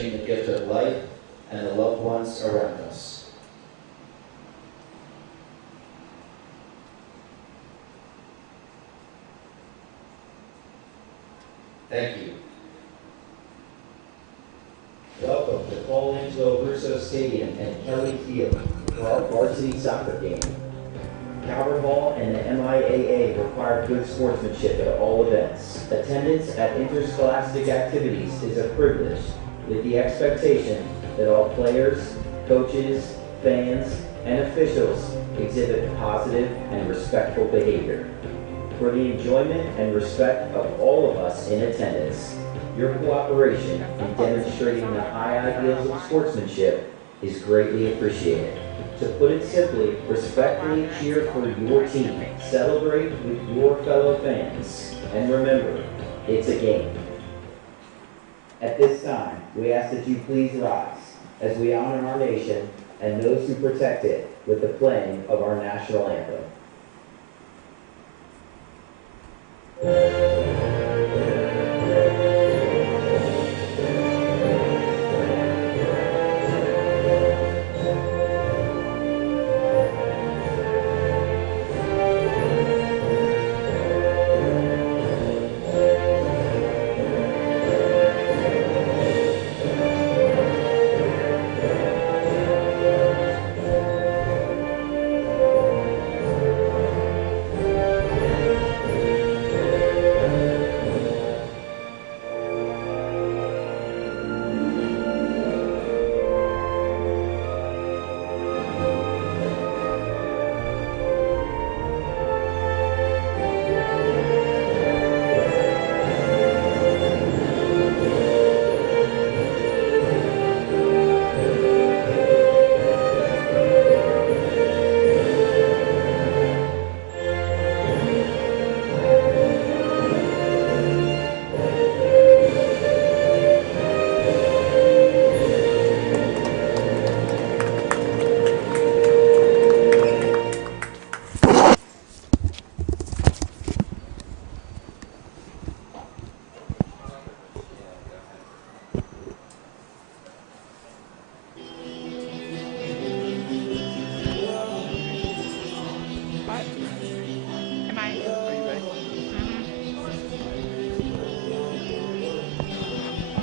cherishing the gift of life and the loved ones around us. Thank you. Welcome to Paul Angelo Russo Stadium and Kelly Field for our varsity soccer game. Calvert Hall and the MIAA require good sportsmanship at all events. Attendance at interscholastic activities is a privilege, with the expectation that all players, coaches, fans, and officials exhibit positive and respectful behavior. For the enjoyment and respect of all of us in attendance, your cooperation in demonstrating the high ideals of sportsmanship is greatly appreciated. To put it simply, respectfully cheer for your team, celebrate with your fellow fans, and remember, it's a game. At this time, we ask that you please rise as we honor our nation and those who protect it with the playing of our national anthem.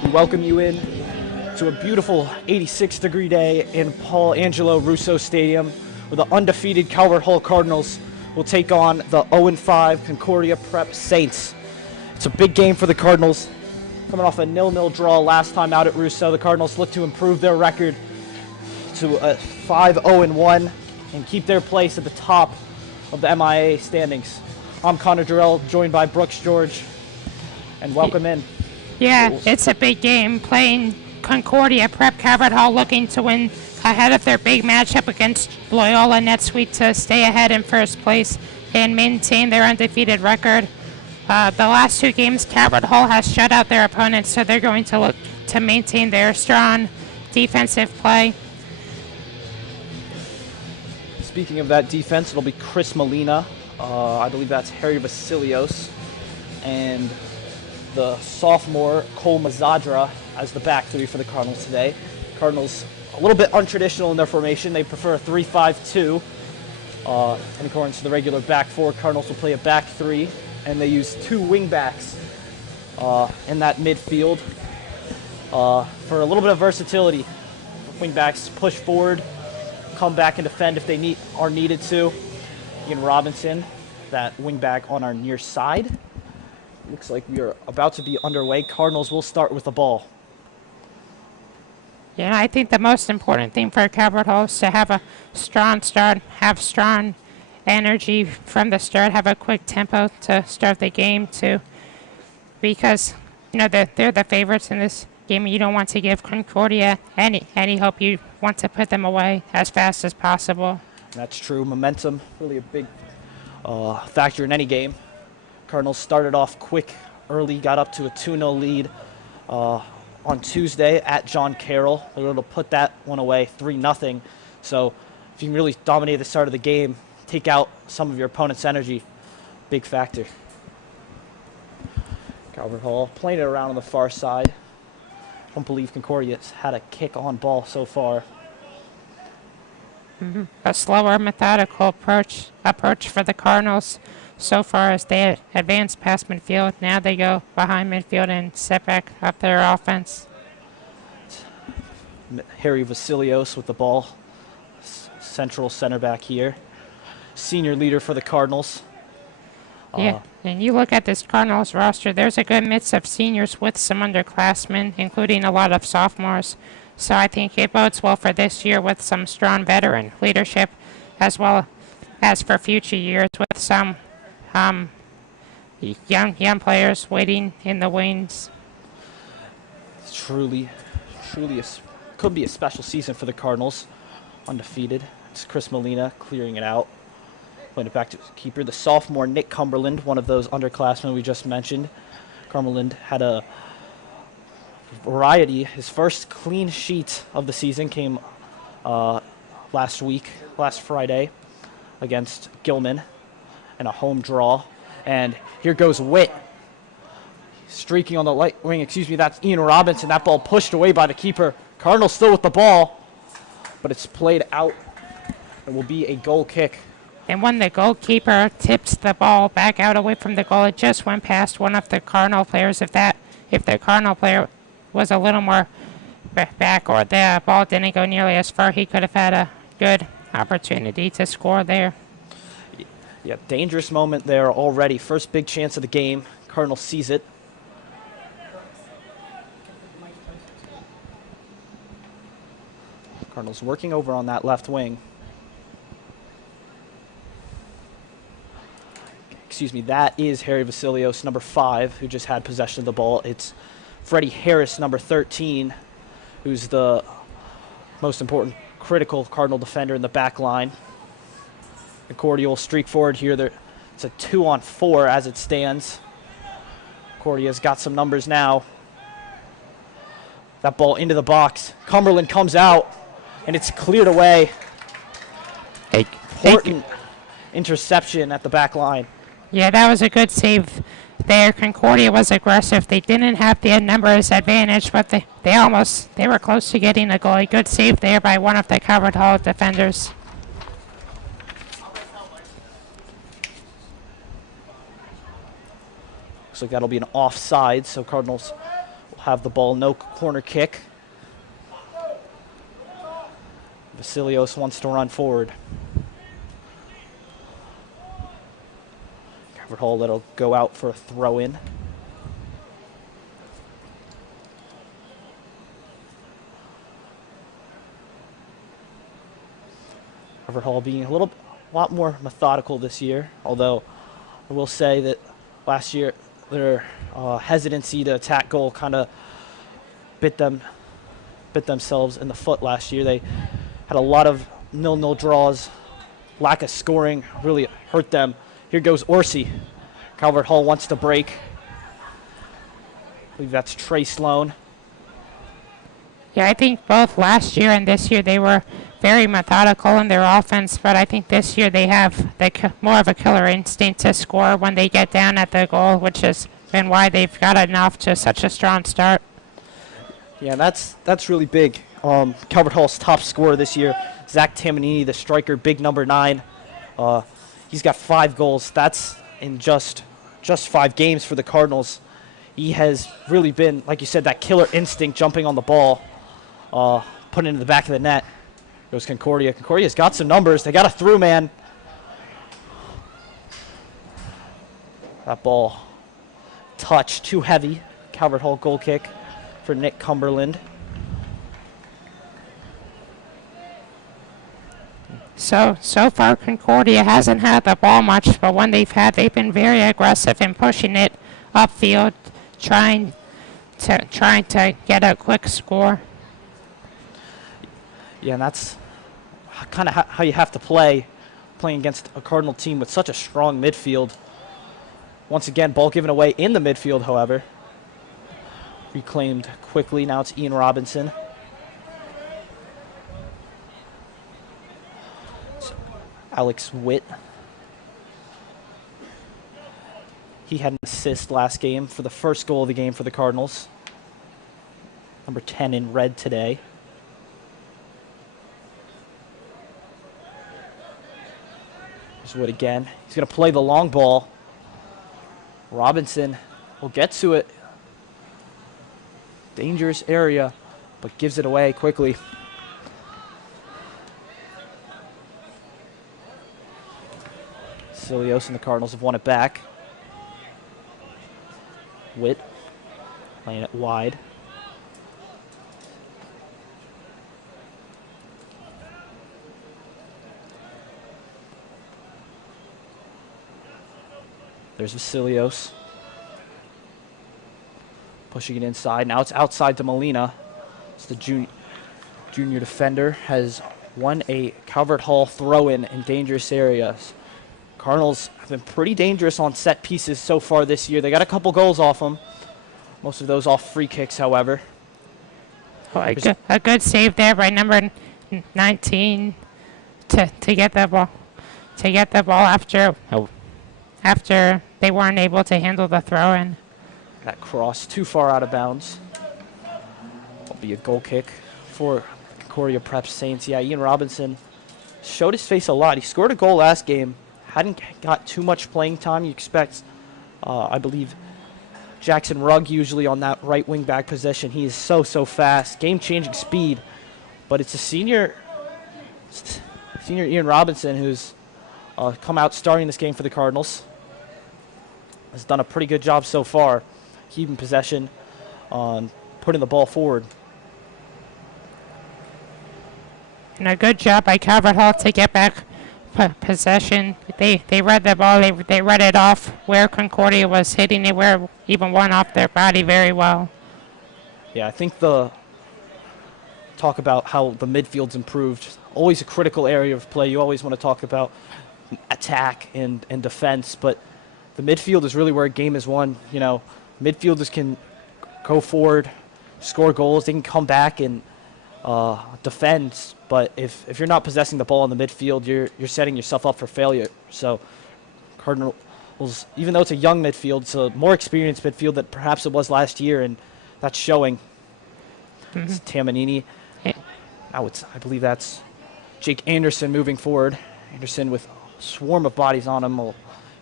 We welcome you in to a beautiful 86-degree day in Paul Angelo Russo Stadium, where the undefeated Calvert Hall Cardinals will take on the 0-5 Concordia Prep Saints. It's a big game for the Cardinals. Coming off a 0-0 draw last time out at Russo, the Cardinals look to improve their record to a 5-0-1 and keep their place at the top of the MIA standings. I'm Connor Durrell, joined by Brooks George, and welcome in. Yeah, it's a big game playing Concordia. Prep Calvert Hall looking to win ahead of their big matchup against Loyola NetSuite to stay ahead in first place and maintain their undefeated record. The last two games, Calvert Hall has shut out their opponents, so they're going to look to maintain their strong defensive play. Speaking of that defense, it'll be Chris Molina. I believe that's Harry Vasilios. And the sophomore Cole Mazadra as the back three for the Cardinals today. Cardinals a little bit untraditional in their formation. They prefer a 3-5-2. In accordance to the regular back four, Cardinals will play a back three, and they use two wing backs in that midfield for a little bit of versatility. Wing backs push forward, come back and defend if they are needed to. Ian Robinson, that wing back on our near side. Looks like we are about to be underway. Cardinals will start with the ball. Yeah, I think the most important thing for Calvert Hall is to have a strong start, have strong energy from the start, have a quick tempo to start the game too, because they're the favorites in this game. You don't want to give Concordia any hope. You want to put them away as fast as possible. That's true. Momentum, really a big factor in any game. Cardinals started off quick early, got up to a 2-0 lead on Tuesday at John Carroll. They were able to put that one away 3-0. So if you can really dominate the start of the game, take out some of your opponent's energy, big factor. Calvert Hall playing it around on the far side. don't believe Concordia's had a kick on ball so far. A slower, methodical approach for the Cardinals so far as they advance past midfield. Now they go behind midfield and set back up their offense. Harry Vasilios with the ball, central center back here. Senior leader for the Cardinals. Yeah, and you look at this Cardinals roster, there's a good mix of seniors with some underclassmen, including a lot of sophomores. So I think it bodes well for this year with some strong veteran leadership, as well as for future years with some young players waiting in the wings. It's truly could be a special season for the Cardinals. Undefeated. It's Chris Molina clearing it out. Putting it back to his keeper. The sophomore Nick Cumberland, one of those underclassmen we just mentioned. Cumberland had a variety. His first clean sheet of the season came last Friday, against Gilman in a home draw. And here goes Witt. Streaking on the right wing, that's Ian Robinson. That ball pushed away by the keeper. Cardinals still with the ball, but it's played out. It will be a goal kick. And when the goalkeeper tips the ball back out away from the goal, it just went past one of the Cardinal players. If the Cardinal player was a little more back or the ball didn't go nearly as far, he could have had a good opportunity to score there. Yeah, dangerous moment there already. First big chance of the game. Cardinal sees it. Cardinals working over on that left wing. That is Harry Vasilios, number 5, who just had possession of the ball. It's Freddie Harris, number 13, who's the most important critical Cardinal defender in the back line. Concordia will streak forward here. It's a 2-on-4 as it stands. Concordia's got some numbers now. That ball into the box. Cumberland comes out, and it's cleared away. Important interception at the back line. Yeah, that was a good save there. Concordia was aggressive. They didn't have the numbers advantage, but they were close to getting a goal. A good save there by one of the Calvert Hall defenders. Looks like that'll be an offside, so Cardinals will have the ball. No corner kick. Vasilios wants to run forward. Calvert Hall, that'll go out for a throw-in. Calvert Hall being a lot more methodical this year, although I will say that last year their hesitancy to attack goal kind of bit themselves in the foot last year. They had a lot of 0-0 draws. Lack of scoring really hurt them. Here goes Orsi. Calvert Hall wants to break. I believe that's Trey Sloan. Yeah, I think both last year and this year they were very methodical in their offense, but I think this year they have more of a killer instinct to score when they get down at the goal, which has been why they've gotten off to such a strong start. Yeah, that's really big. Calvert Hall's top scorer this year, Zach Tamanini, the striker, big number 9. He's got 5 goals. That's in just 5 games for the Cardinals. He has really been, like you said, that killer instinct jumping on the ball, putting it in the back of the net. Goes Concordia. Concordia's got some numbers. They got a through man. That ball touch too heavy. Calvert Hall goal kick for Nick Cumberland. So far Concordia hasn't had the ball much, but when they've been very aggressive in pushing it upfield, trying to get a quick score. Yeah, and that's kind of how you have to playing against a Cardinal team with such a strong midfield. Once again, ball given away in the midfield, however. Reclaimed quickly. Now it's Ian Robinson. Alex Witt. He had an assist last game for the first goal of the game for the Cardinals. number 10 in red today. Here's Wood again. He's going to play the long ball. Robinson will get to it. Dangerous area, but gives it away quickly. Vasilios and the Cardinals have won it back. Witt playing it wide. There's Vasilios. Pushing it inside. Now it's outside to Molina. It's the junior defender. Has won a Calvert Hall throw-in in dangerous areas. Cardinals have been pretty dangerous on set pieces so far this year. They got a couple goals off them. Most of those off free kicks, however. Oh, a good save there by number 19 to get the ball. To get the ball after they weren't able to handle the throw-in. That cross too far out of bounds. Will be a goal kick for Concordia Prep Saints. Yeah, Ian Robinson showed his face a lot. He scored a goal last game. Hadn't got too much playing time. You expect, I believe, Jackson Rugg usually on that right wing back position. He is so fast, game-changing speed. But it's a senior Ian Robinson who's come out starting this game for the Cardinals. Has done a pretty good job so far, keeping possession, putting the ball forward. And a good job by Calvert Hall to get back possession. They read the ball. They read it off where Concordia was hitting it, where even one off their body very well. Yeah, I think talk about how the midfield's improved. Always a critical area of play. You always want to talk about attack and defense, but the midfield is really where a game is won. You know, midfielders can go forward, score goals. They can come back and defend. But if you're not possessing the ball in the midfield, you're setting yourself up for failure. So Cardinals, even though it's a young midfield, it's a more experienced midfield than perhaps it was last year, and that's showing. Mm-hmm. It's Tamanini. Yeah. Now I believe that's Jake Anderson moving forward. Anderson with a swarm of bodies on him will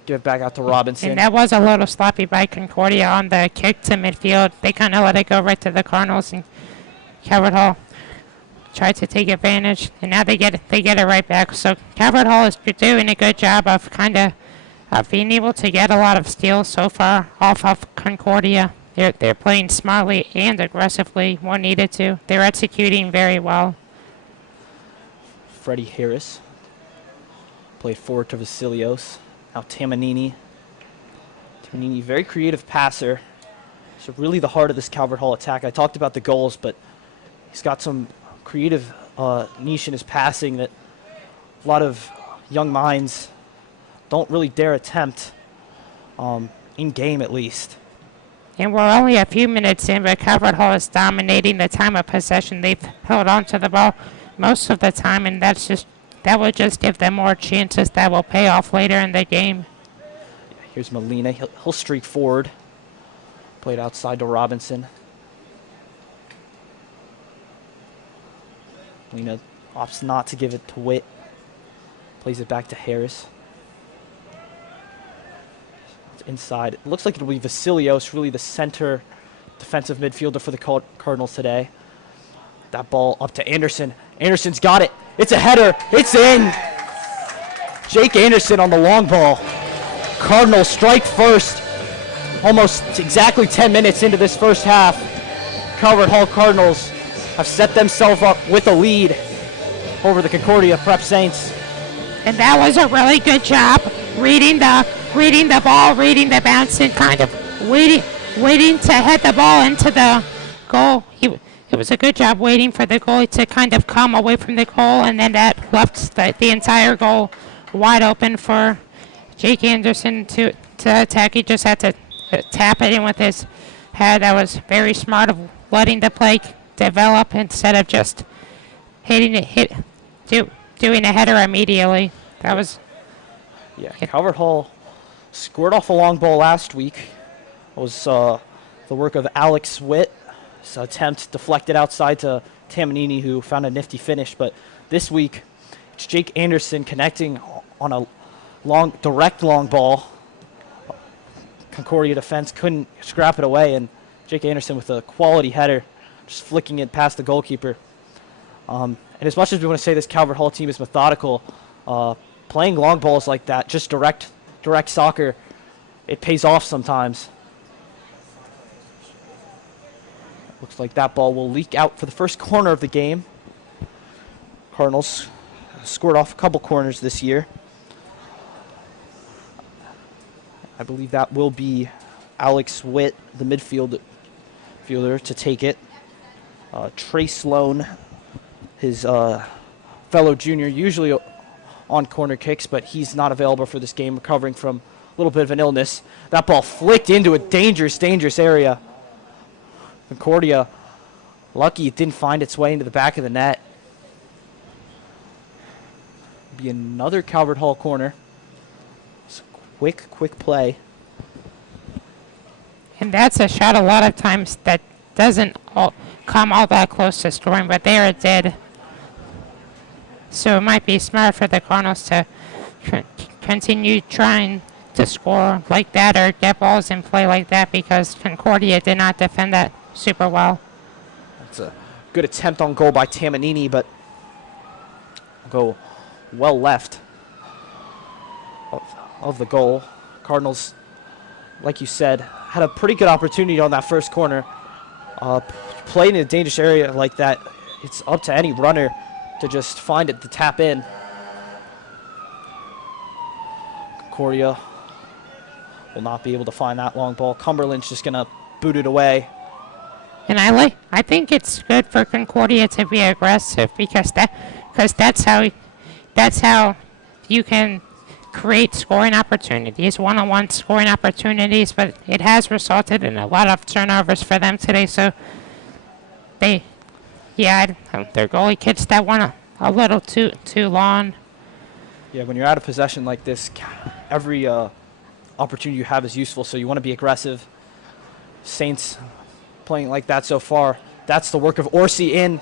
give it back out to Robinson. And that was a little sloppy by Concordia on the kick to midfield. They kind of let it go right to the Cardinals, and Calvert Hall tried to take advantage, and now they get it right back. So Calvert Hall is doing a good job of being able to get a lot of steals so far off of Concordia. They're playing smartly and aggressively when needed to. They're executing very well. Freddie Harris played forward to Vasilios. Now Tamanini. Tamanini, very creative passer. So really the heart of this Calvert Hall attack. I talked about the goals, but he's got some creative niche in his passing that a lot of young minds don't really dare attempt, in game at least. And we're only a few minutes in, but Calvert Hall is dominating the time of possession. They've held on to the ball most of the time, and that will just give them more chances that will pay off later in the game. Here's Molina. He'll streak forward. Played outside to Robinson. Molina opts not to give it to Witt. Plays it back to Harris. It's inside. It looks like it'll be Vasilios, really the center defensive midfielder for the Cardinals today. That ball up to Anderson. Anderson's got it. It's a header. It's in. Jake Anderson on the long ball. Cardinals strike first. Almost exactly 10 minutes into this first half. Calvert Hall Cardinals have set themselves up with a lead over the Concordia Prep Saints. And that was a really good job reading the ball, reading the bounce, and kind of waiting to hit the ball into the goal. It was a good job waiting for the goalie to kind of come away from the goal, and then that left the entire goal wide open for Jake Anderson to attack. He just had to tap it in with his head. That was very smart of letting the play develop instead of just doing a header immediately. That was... Yeah, Calvert Hall scored off a long ball last week. It was the work of Alex Witt. attempt deflected outside to Tamanini, who found a nifty finish. But this week, it's Jake Anderson connecting on a direct long ball. Concordia defense couldn't scrap it away, and Jake Anderson with a quality header, just flicking it past the goalkeeper. And as much as we want to say this Calvert Hall team is methodical, playing long balls like that, just direct soccer, it pays off sometimes. Looks like that ball will leak out for the first corner of the game. Cardinals scored off a couple corners this year. I believe that will be Alex Witt, the midfielder, to take it. Trey Sloan, his fellow junior, usually on corner kicks, but he's not available for this game, recovering from a little bit of an illness. That ball flicked into a dangerous area. Concordia, lucky it didn't find its way into the back of the net. Be another Calvert Hall corner. It's quick play. And that's a shot a lot of times that doesn't come all that close to scoring, but there it did. So it might be smart for the Cardinals to continue trying to score like that or get balls in play like that, because Concordia did not defend that super well. That's a good attempt on goal by Tamanini, but go well left of the goal. Cardinals, like you said, had a pretty good opportunity on that first corner. Playing in a dangerous area like that, it's up to any runner to just find it, to tap in. Concordia will not be able to find that long ball. Cumberland's just going to boot it away. And I think it's good for Concordia to be aggressive, because that's how you can create scoring opportunities, one-on-one scoring opportunities, but it has resulted in a lot of turnovers for them today. So their goalie kicks that one a little too long. Yeah, when you're out of possession like this, every opportunity you have is useful, so you want to be aggressive. Saints playing like that so far. That's the work of Orsi in.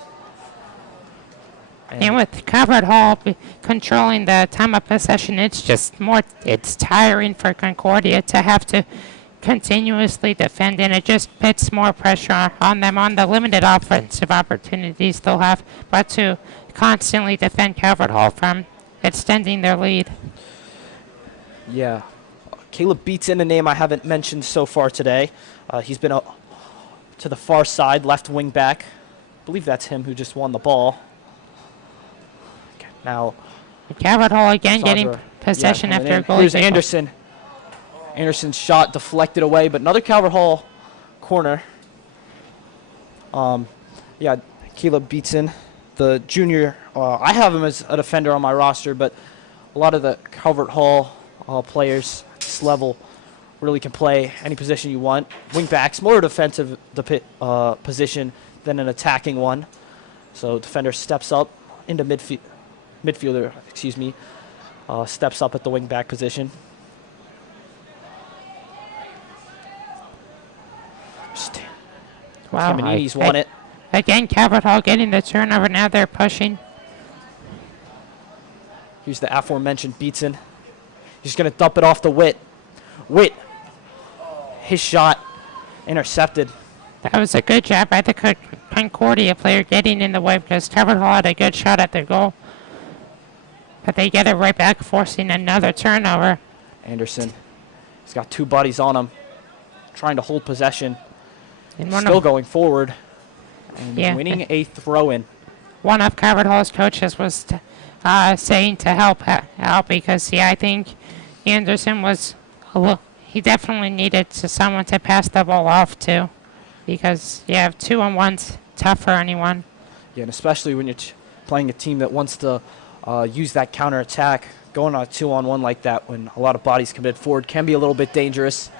And with Calvert Hall controlling the time of possession, it's tiring for Concordia to have to continuously defend, and it just puts more pressure on them on the limited offensive opportunities they'll have, but to constantly defend Calvert Hall from extending their lead. Yeah. Caleb Beats in, a name I haven't mentioned so far today. He's been to the far side, left wing back. I believe that's him who just won the ball. Okay, now Calvert Hall again getting possession after a goal. Here's Anderson. Anderson's shot deflected away, but another Calvert Hall corner. Caleb Beatson, the junior. I have him as a defender on my roster, but a lot of the Calvert Hall players at this level really can play any position you want. Wing backs, more a defensive position than an attacking one. So defender steps up into midfielder, steps up at the wing back position. Wow, Tamanini's won it. Again, Calvert Hall getting the turnover. Now they're pushing. Here's the aforementioned Beatson. He's going to dump it off to Witt. Witt, his shot intercepted. That was a good job by the Concordia player getting in the way, because Calvert Hall had a good shot at their goal. But they get it right back, forcing another turnover. Anderson, he's got two buddies on him, trying to hold possession. And Still going forward and winning a throw-in. One of Calvert Hall's coaches was saying to help out, because I think Anderson was he definitely needed someone to pass the ball off to, because you have 2-on-1's tough for anyone. Yeah, and especially when you're playing a team that wants to use that counter-attack, going on a 2-on-1 like that when a lot of bodies commit forward can be a little bit dangerous.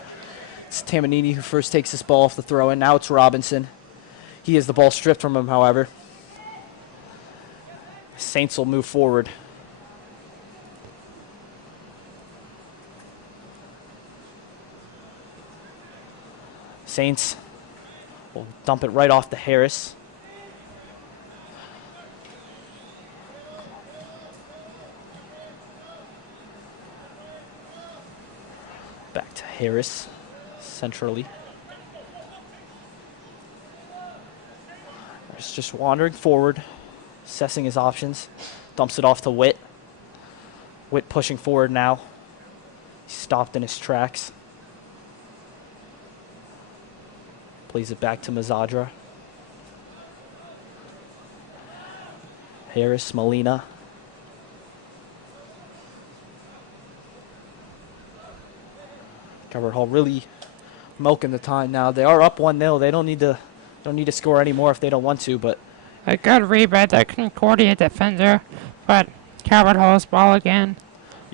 It's Tamanini who first takes this ball off the throw-in. Now it's Robinson. He has the ball stripped from him, however. Saints will move forward. Saints We'll dump it right off to Harris. Back to Harris, centrally. He's just wandering forward, assessing his options. Dumps it off to Witt. Witt pushing forward now. He's stopped in his tracks. Plays it back to Mazadra. Harris, Molina. Calvert Hall really milking the time now. They are up 1-0. They don't need to score anymore if they don't want to, but A good read by the Concordia defender, but Calvert Hall's ball again.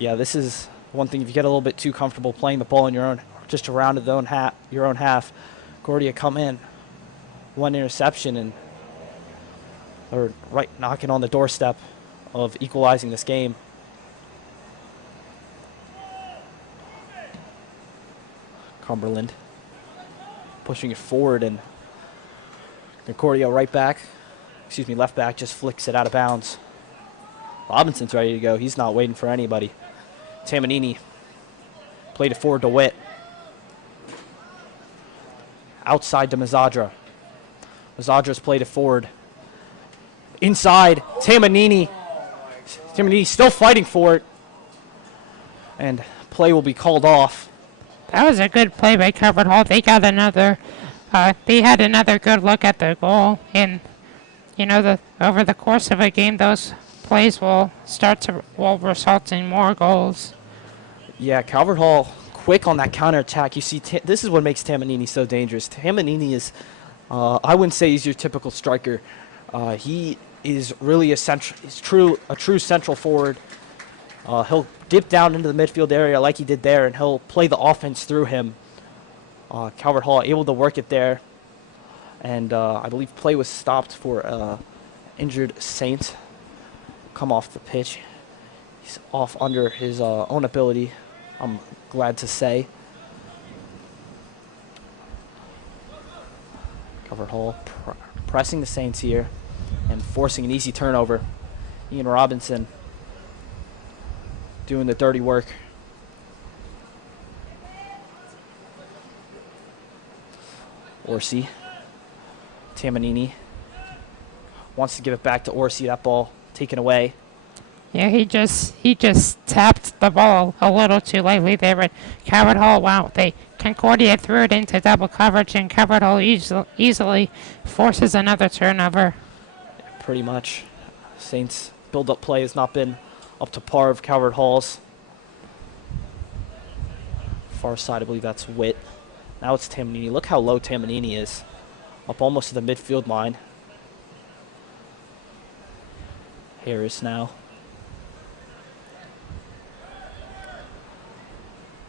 yeah, this is one thing. If you get a little bit too comfortable playing the ball in your own, just around your own half, Concordia come in, one interception, or right knocking on the doorstep of equalizing this game. Cumberland pushing it forward, and Concordia left back just flicks it out of bounds. Robinson's ready to go. He's not waiting for anybody. Tamanini played it forward to Witt. Outside to Mazadra. Mazadra's played it forward. Inside, Tamanini. Tamanini still fighting for it. And play will be called off. That was a good play by Calvert Hall. They got another. They had another good look at the goal, and over the course of a game, those plays will result in more goals. Yeah, Calvert Hall quick on that counterattack. You see, this is what makes Tamanini so dangerous. Tamanini is, I wouldn't say he's your typical striker. He is really a true central forward. He'll dip down into the midfield area like he did there, and he'll play the offense through him. Calvert Hall able to work it there, and I believe play was stopped for injured Saint. Come off the pitch. He's off under his own ability, I'm glad to say. Calvert Hall pressing the Saints here and forcing an easy turnover. Ian Robinson doing the dirty work. Orsi. Tamanini wants to give it back to Orsi. That ball taken away. Yeah, he just tapped the ball a little too lightly there, but Calvert Hall, Concordia threw it into double coverage, and Calvert Hall easily forces another turnover. Pretty much. Saints' build-up play has not been up to par of Calvert Hall's. Far side, I believe that's Witt. Now it's Tamanini. Look how low Tamanini is. Up almost to the midfield line. Harris now.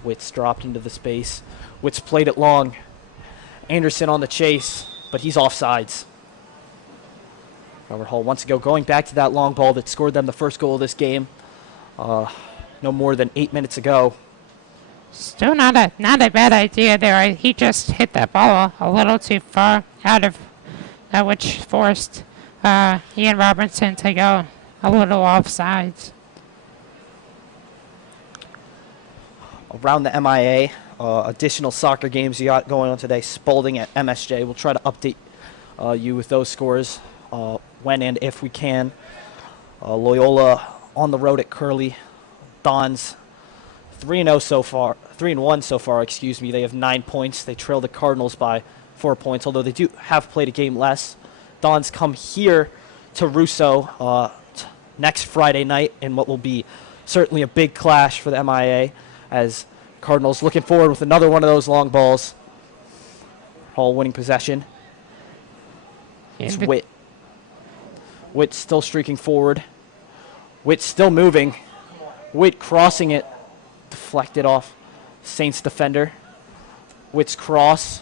Witt's dropped into the space. Witt's played it long. Anderson on the chase, but he's offsides. Calvert Hall wants to go, going back to that long ball that scored them the first goal of this game. No more than 8 minutes ago. Still not a bad idea there. He just hit that ball a little too far out of, which forced Ian Robinson to go a little offsides. Around the MIA, additional soccer games you got going on today. Spalding at MSJ. We'll try to update you with those scores when and if we can. Loyola on the road at Curly. Dons 3-0 so far. 3-1 so far, excuse me. They have 9 points. They trail the Cardinals by 4 points, although they do have played a game less. Dons come here to Russo next Friday night in what will be certainly a big clash for the MIA, as Cardinals looking forward with another one of those long balls. Hall winning possession. It's Witt. Witt still streaking forward. Witt still moving. Witt crossing it. Deflected off Saints defender. Witt's cross.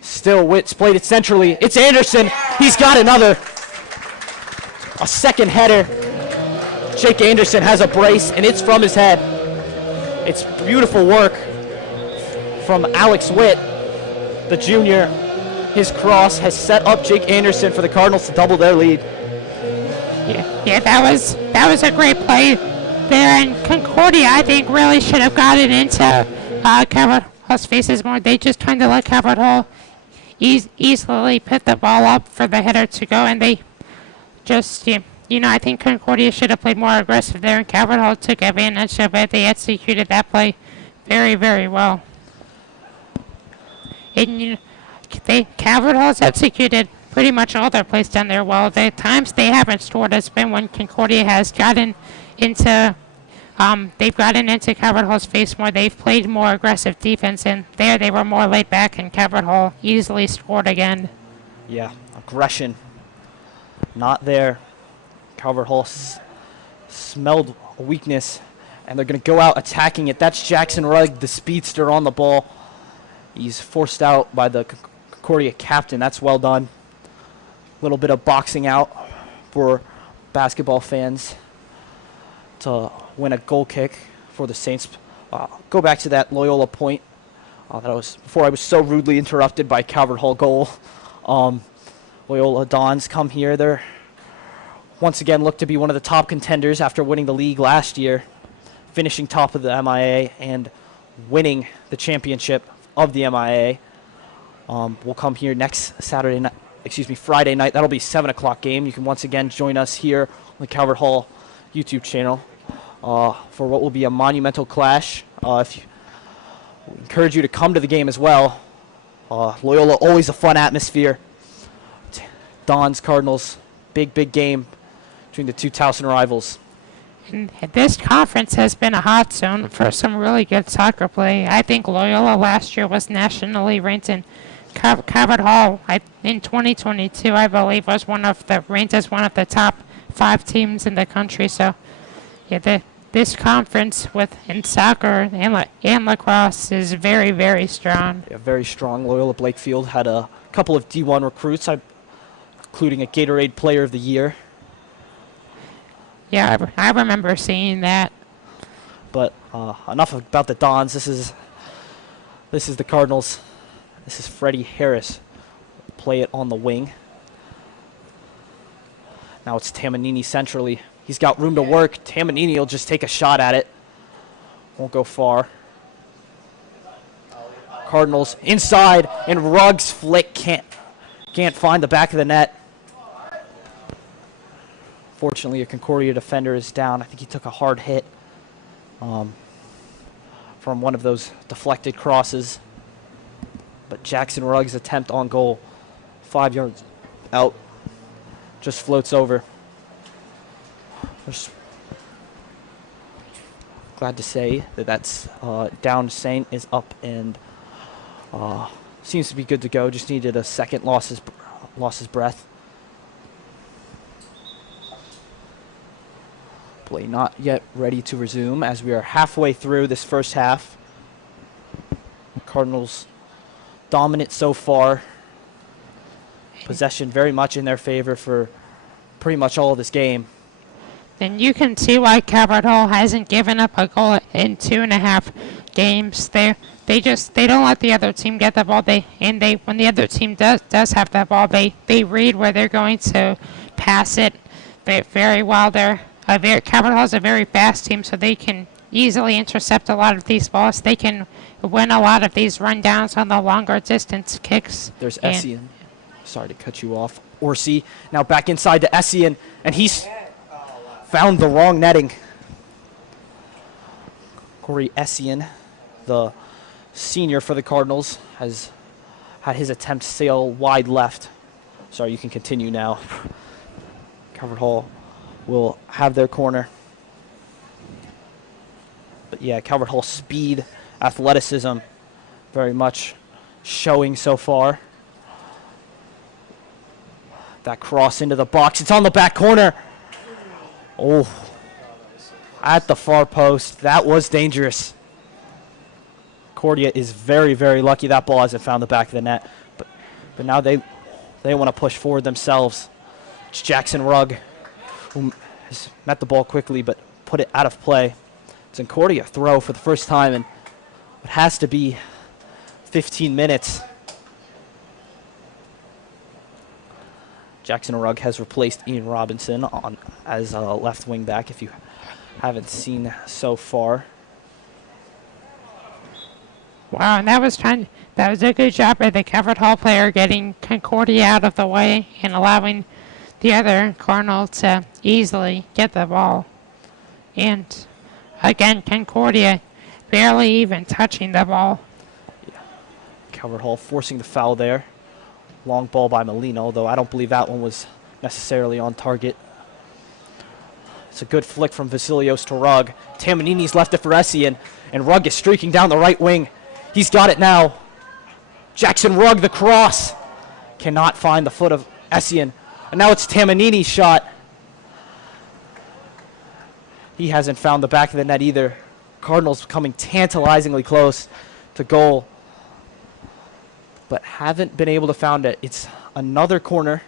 Still Witt's played it centrally. It's Anderson. He's got another. A second header. Jake Anderson has a brace, and it's from his head. It's beautiful work from Alex Witt, the junior. his cross has set up Jake Anderson for the Cardinals to double their lead. Yeah, that was a great play there, and Concordia, I think, really should have gotten into Cabot Hall's faces more. They just kind of let Cabot Hall easily put the ball up for the hitter to go, and they just, I think Concordia should have played more aggressive there, and Cabot Hall took advantage of it. They executed that play very, very well. And, Cabot Hall's executed pretty much all their plays down there well. The times they haven't scored has been when Concordia has gotten into Cabot Hall's face more. They've played more aggressive defense, and there they were more laid back, and Cabot Hall easily scored again. Yeah, aggression not there. Cabot Hall smelled a weakness, and they're going to go out attacking it. That's Jackson Rugg, the speedster, on the ball. He's forced out by the Concordia captain. That's well done. A little bit of boxing out for basketball fans to win a goal kick for the Saints. Go back to that Loyola point. That was before I was so rudely interrupted by Calvert Hall goal. Loyola Dons come here. They're once again look to be one of the top contenders after winning the league last year, finishing top of the MIA and winning the championship of the MIA. We'll come here next Friday night. That'll be 7 o'clock game. You can once again join us here on the Calvert Hall YouTube channel for what will be a monumental clash. We encourage you to come to the game as well. Loyola, always a fun atmosphere. Dons, Cardinals, big game between the two Towson rivals. And this conference has been a hot zone for some really good soccer play. I think Loyola last year was nationally ranked, in Cabot Hall in 2022, I believe, was ranked as one of the top 5 teams in the country. So, yeah, this conference in soccer and lacrosse is very, very strong. Yeah, very strong. Loyola Blakefield had a couple of D1 recruits, including a Gatorade Player of the Year. Yeah, I remember seeing that. But enough about the Dons. This is the Cardinals. This is Freddie Harris. Play it on the wing. Now it's Tamanini centrally. He's got room to work. Tamanini will just take a shot at it. Won't go far. Cardinals inside, and Ruggs flick can't find the back of the net. Fortunately, a Concordia defender is down. I think he took a hard hit from one of those deflected crosses. But Jackson Ruggs' attempt on goal, 5 yards out, just floats over. Glad to say that's down. Saint is up and seems to be good to go. Just needed a second, lost his breath. Play not yet ready to resume as we are halfway through this first half. Cardinals dominant so far. Possession very much in their favor for pretty much all of this game. Then you can see why Cabot Hall hasn't given up a goal in 2.5 games. They don't let the other team get the ball. When the other team does have that ball, they read where they're going to pass it very well. Cabot Hall is a very fast team, so they can easily intercept a lot of these balls. They can win a lot of these rundowns on the longer distance kicks. There's Essien. Sorry to cut you off. Orsi now back inside to Essien, and he's found the wrong netting. Corey Essien, the senior for the Cardinals, has had his attempt sail wide left. Sorry, you can continue now. Calvert Hall will have their corner. But yeah, Calvert Hall speed, athleticism, very much showing so far. That cross into the box. It's on the back corner. Oh, at the far post. That was dangerous. Concordia is very, very lucky that ball hasn't found the back of the net. But now they want to push forward themselves. It's Jackson Rugg, who has met the ball quickly but put it out of play. It's Concordia throw for the first time in what has to be 15 minutes. Jackson Rugg has replaced Ian Robinson as a left wing back, if you haven't seen so far. Wow, and that was a good job by the Covered Hall player getting Concordia out of the way and allowing the other Cardinal to easily get the ball. And again, Concordia barely even touching the ball. Calvert Hall forcing the foul there. Long ball by Molina, although I don't believe that one was necessarily on target. It's a good flick from Vasilios to Rugg. Tamanini's left it for Essien, and Rugg is streaking down the right wing. He's got it now. Jackson Rugg, the cross. Cannot find the foot of Essien. And now it's Tamanini's shot. He hasn't found the back of the net either. Cardinals coming tantalizingly close to goal, but haven't been able to find it. It's another corner.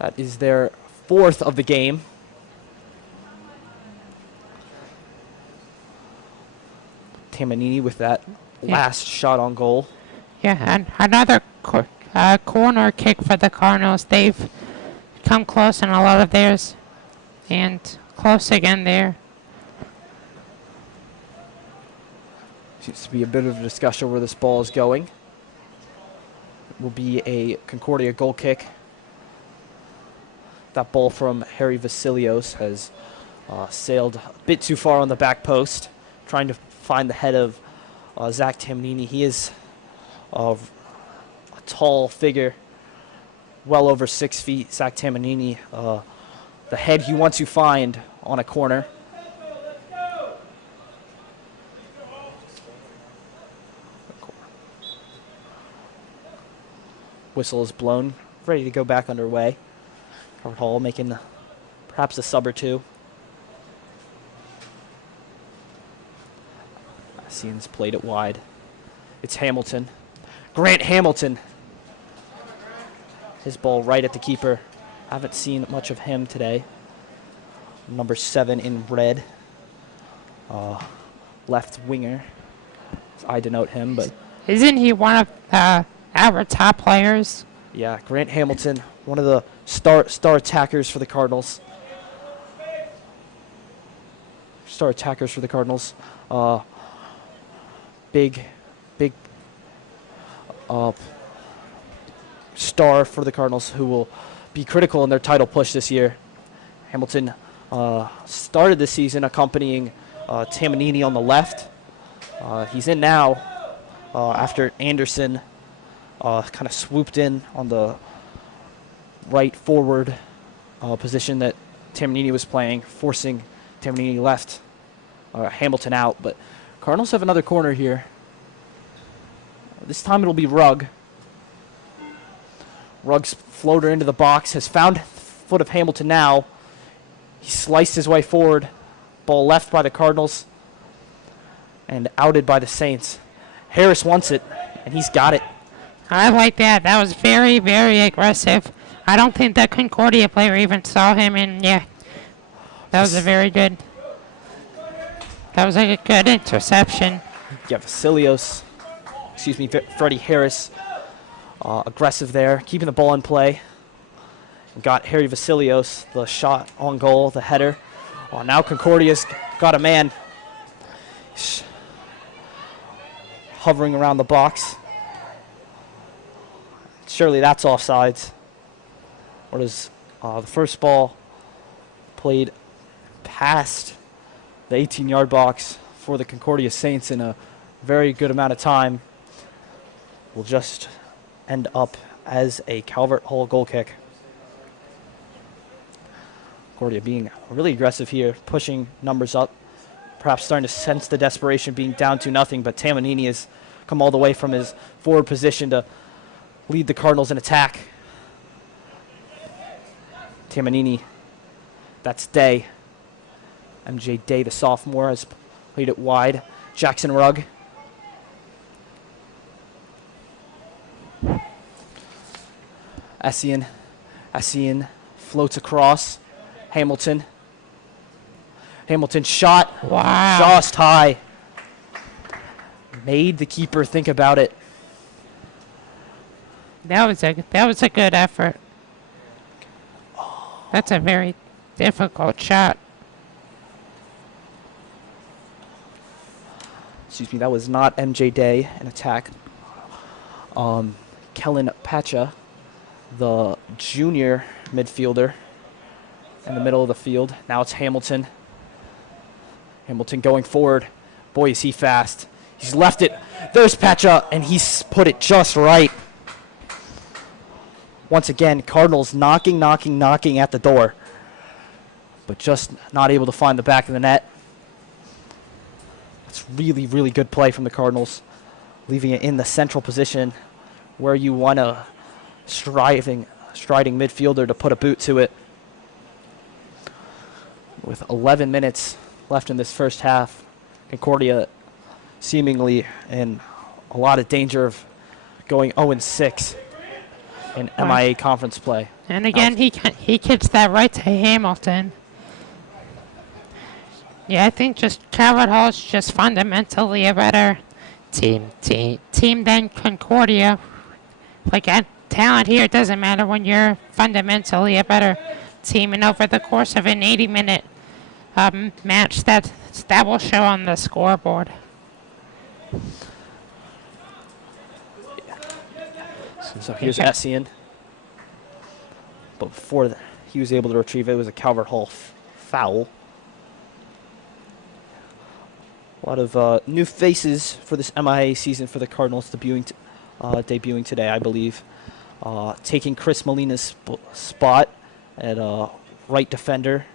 That is their 4th of the game. Tamanini with that last shot on goal. Yeah, and another corner kick for the Cardinals. They've come close in a lot of theirs, and close again there. Seems to be a bit of a discussion where this ball is going. It will be a Concordia goal kick. That ball from Harry Vasilios has sailed a bit too far on the back post, trying to find the head of Zach Tamanini. He is a tall figure, well over 6 feet. Zach Tamanini, the head he wants to find on a corner. Whistle is blown, ready to go back underway. Howard Hall making perhaps a sub or two. Sien's played it wide. It's Hamilton. Grant Hamilton. His ball right at the keeper. Haven't seen much of him today. Number 7 in red. Left winger. I denote him, but Isn't he one of our top players? yeah, Grant Hamilton, one of the star attackers for the Cardinals. Star attackers for the Cardinals. Big star for the Cardinals who will be critical in their title push this year. Hamilton started this season accompanying Tamanini on the left. He's in now after Anderson kind of swooped in on the right forward position that Tamanini was playing, forcing Tamanini left, Hamilton out. But Cardinals have another corner here. This time it'll be Rugg. Rugg's floater into the box has found foot of Hamilton now. He sliced his way forward. Ball left by the Cardinals and outed by the Saints. Harris wants it, and he's got it. I like that. That was very, very aggressive. I don't think that Concordia player even saw him, and yeah, that was a very good. That was like a good interception. Yeah, Freddie Harris, aggressive there, keeping the ball in play. Got Harry Vasilios, the shot on goal, the header. Now Concordia's got a man hovering around the box. Surely that's offsides. Or does the first ball played past the 18-yard box for the Concordia Saints in a very good amount of time will just end up as a Calvert Hall goal kick. Concordia being really aggressive here, pushing numbers up, perhaps starting to sense the desperation being down 2-0, but Tamanini has come all the way from his forward position to lead the Cardinals in attack. Tamanini, that's Day. MJ Day, the sophomore, has played it wide. Jackson Rugg. Essien floats across. Hamilton shot. Wow. Just high. Made the keeper think about it. That was a good effort. That's a very difficult shot. Excuse me, that was not MJ Day in attack. Kellen Pacha, the junior midfielder in the middle of the field. Now it's Hamilton. Hamilton going forward. Boy, is he fast. He's left it. There's Pacha, and he's put it just right. Once again, Cardinals knocking at the door, but just not able to find the back of the net. It's really good play from the Cardinals, leaving it in the central position where you want a striding midfielder to put a boot to it. With 11 minutes left in this first half, Concordia seemingly in a lot of danger of going 0-6 in MIA conference play. And again, he kicks that right to Hamilton. Yeah, I think just Calvert Hall's just fundamentally a better team than Concordia. Like, talent here doesn't matter when you're fundamentally a better team. And over the course of an 80-minute match, that will show on the scoreboard. So here's Essien. But before he was able to retrieve it, it was a Calvert Hall foul. A lot of new faces for this MIA season for the Cardinals debuting today, I believe. Taking Chris Molina's spot at right defender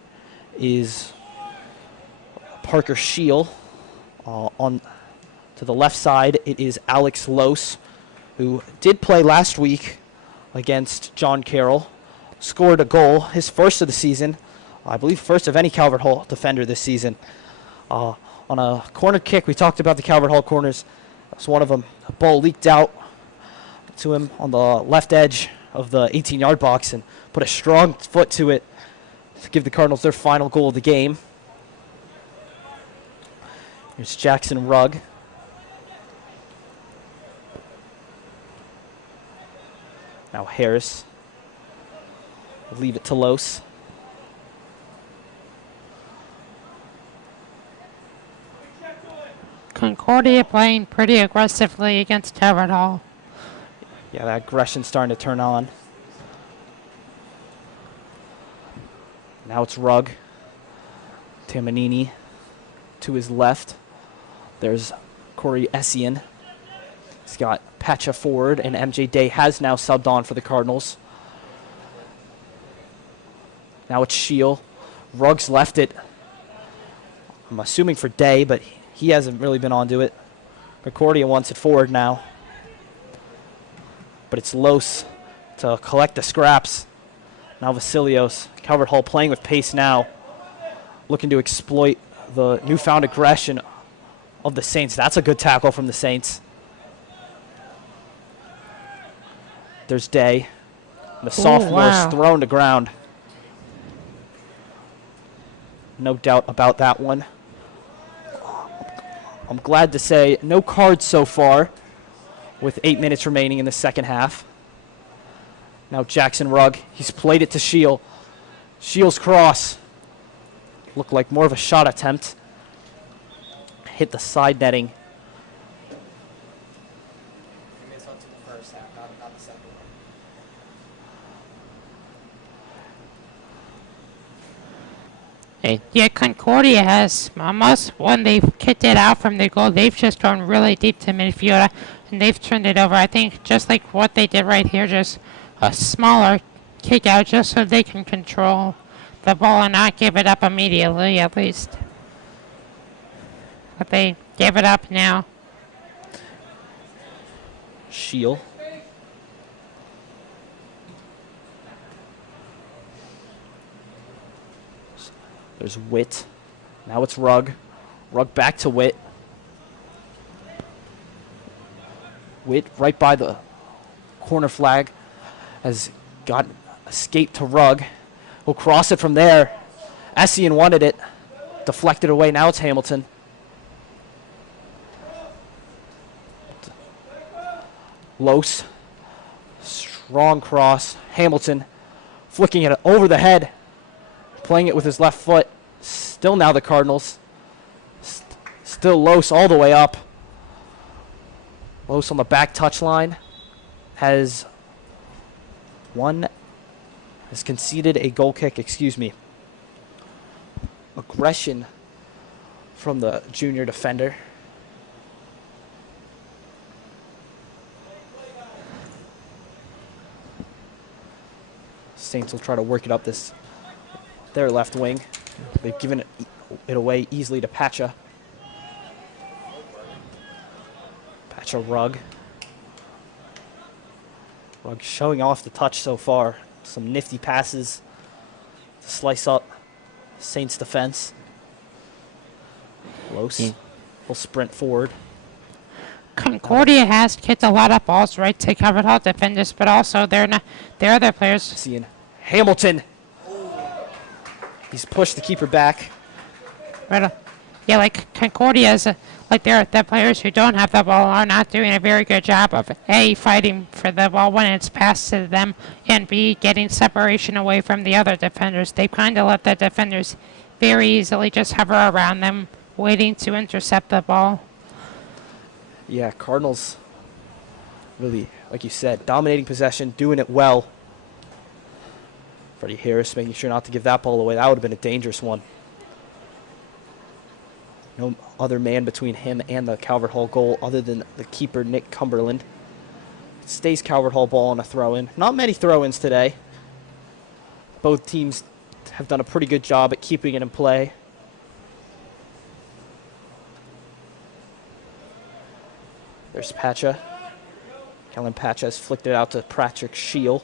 is Parker Scheel. On to the left side, it is Alex Lose, who did play last week against John Carroll. Scored a goal, his first of the season. I believe first of any Calvert Hall defender this season. On a corner kick, we talked about the Calvert Hall corners. That's one of them. A ball leaked out to him on the left edge of the 18-yard box and put a strong foot to it to give the Cardinals their final goal of the game. Here's Jackson Rugg. Now Harris. Leave it to Lose. Concordia playing pretty aggressively against Calvert Hall. Yeah, that aggression's starting to turn on. Now it's Rugg. Tamanini to his left. There's Corey Essien. He's got Pacha forward, and MJ Day has now subbed on for the Cardinals. Now it's Scheel. Rugg's left it. I'm assuming for Day, but he hasn't really been onto it. Concordia wants it forward now. But it's Lose to collect the scraps. Now Vasilios. Calvert Hall playing with pace now. Looking to exploit the newfound aggression of the Saints. That's a good tackle from the Saints. There's Day. The sophomore's thrown to ground. No doubt about that one. I'm glad to say no cards so far with 8 minutes remaining in the second half. Now Jackson Rugg. He's played it to Scheel. Scheel's cross. Looked like more of a shot attempt. Hit the side netting. Yeah, Concordia has almost, when they've kicked it out from their goal, they've just gone really deep to midfield, and they've turned it over. I think just like what they did right here, just a smaller kick out just so they can control the ball and not give it up immediately, at least. But they gave it up now. Scheel. There's Witt. Now it's Rugg. Rugg back to Witt. Witt right by the corner flag has got escaped to Rugg. He'll cross it from there. Essien wanted it. Deflected away. Now it's Hamilton. Lose. Strong cross. Hamilton flicking it over the head playing it with his left foot. Still now the Cardinals. Still Los all the way up. Los on the back touchline has conceded a goal kick, aggression from the junior defender. Saints will try to work it up their left wing. They've given it away easily to Pacha. Pacha Rugg. Rugg showing off the touch so far. Some nifty passes to slice up Saints defense. Los will sprint forward. Concordia has kicked a lot of balls right to Covered Hall defenders, but also their other players. Seeing Hamilton. He's pushed the keeper back. Right, yeah, like Concordia's, like their players who don't have the ball are not doing a very good job of A, fighting for the ball when it's passed to them, and B, getting separation away from the other defenders. They kind of let the defenders very easily just hover around them, waiting to intercept the ball. Yeah, Cardinals really, like you said, dominating possession, doing it well. Freddie Harris making sure not to give that ball away. That would have been a dangerous one. No other man between him and the Calvert Hall goal other than the keeper, Nick Cumberland. It stays Calvert Hall ball on a throw-in. Not many throw-ins today. Both teams have done a pretty good job at keeping it in play. There's Pacha. Kellen Pacha has flicked it out to Patrick Shield.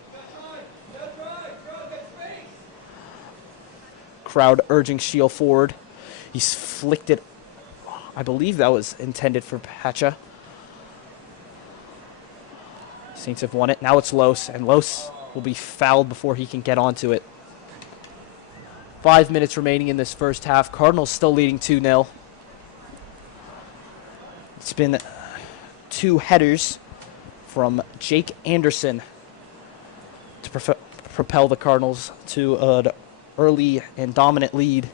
Crowd urging Shield forward. He's flicked it. I believe that was intended for Pacha. Saints have won it. Now it's Los, and Los will be fouled before he can get onto it. 5 minutes remaining in this first half. Cardinals still leading 2-0. It's been 2 headers from Jake Anderson to propel the Cardinals to an early and dominant lead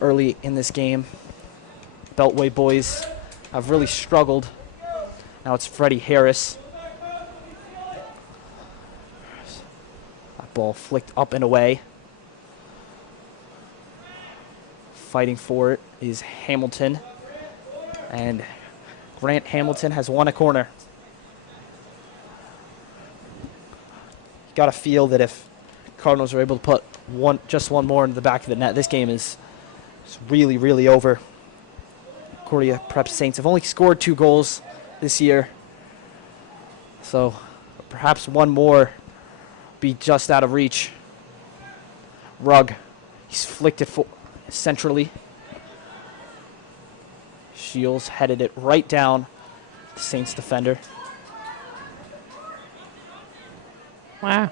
early in this game. Beltway boys have really struggled. Now it's Freddie Harris. That ball flicked up and away. Fighting for it is Hamilton. And Grant Hamilton has won a corner. You got to feel that if Cardinals are able to put just one more into the back of the net, this game is really, really over. Concordia Prep Saints have only scored 2 goals this year, so perhaps one more be just out of reach. Rugg, he's flicked it centrally. Shields headed it right down the Saints defender. Wow.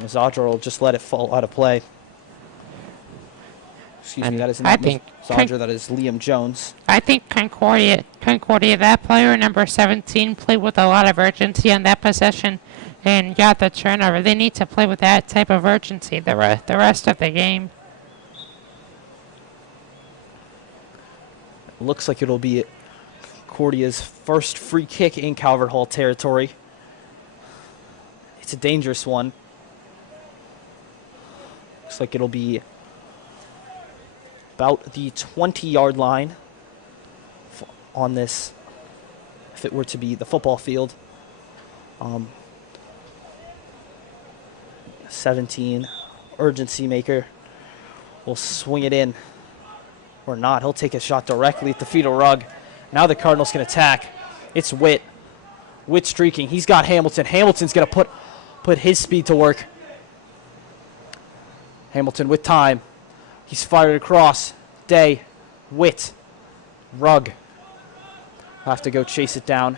Zadra will just let it fall out of play. Excuse me, that is I not think Zadra, that is Liam Jones. I think Concordia, that player, number 17, played with a lot of urgency on that possession and got the turnover. They need to play with that type of urgency the rest of the game. Looks like it'll be Concordia's first free kick in Calvert Hall territory. It's a dangerous one. Looks like it'll be about the 20-yard line on this, if it were to be the football field. 17, urgency maker, will swing it in. Or not. He'll take a shot directly at the feet of Rugg. Now the Cardinals can attack. It's Witt. Witt streaking. He's got Hamilton. Hamilton's going to put his speed to work. Hamilton with time. He's fired across. Day. Witt. Rugg. Have to go chase it down.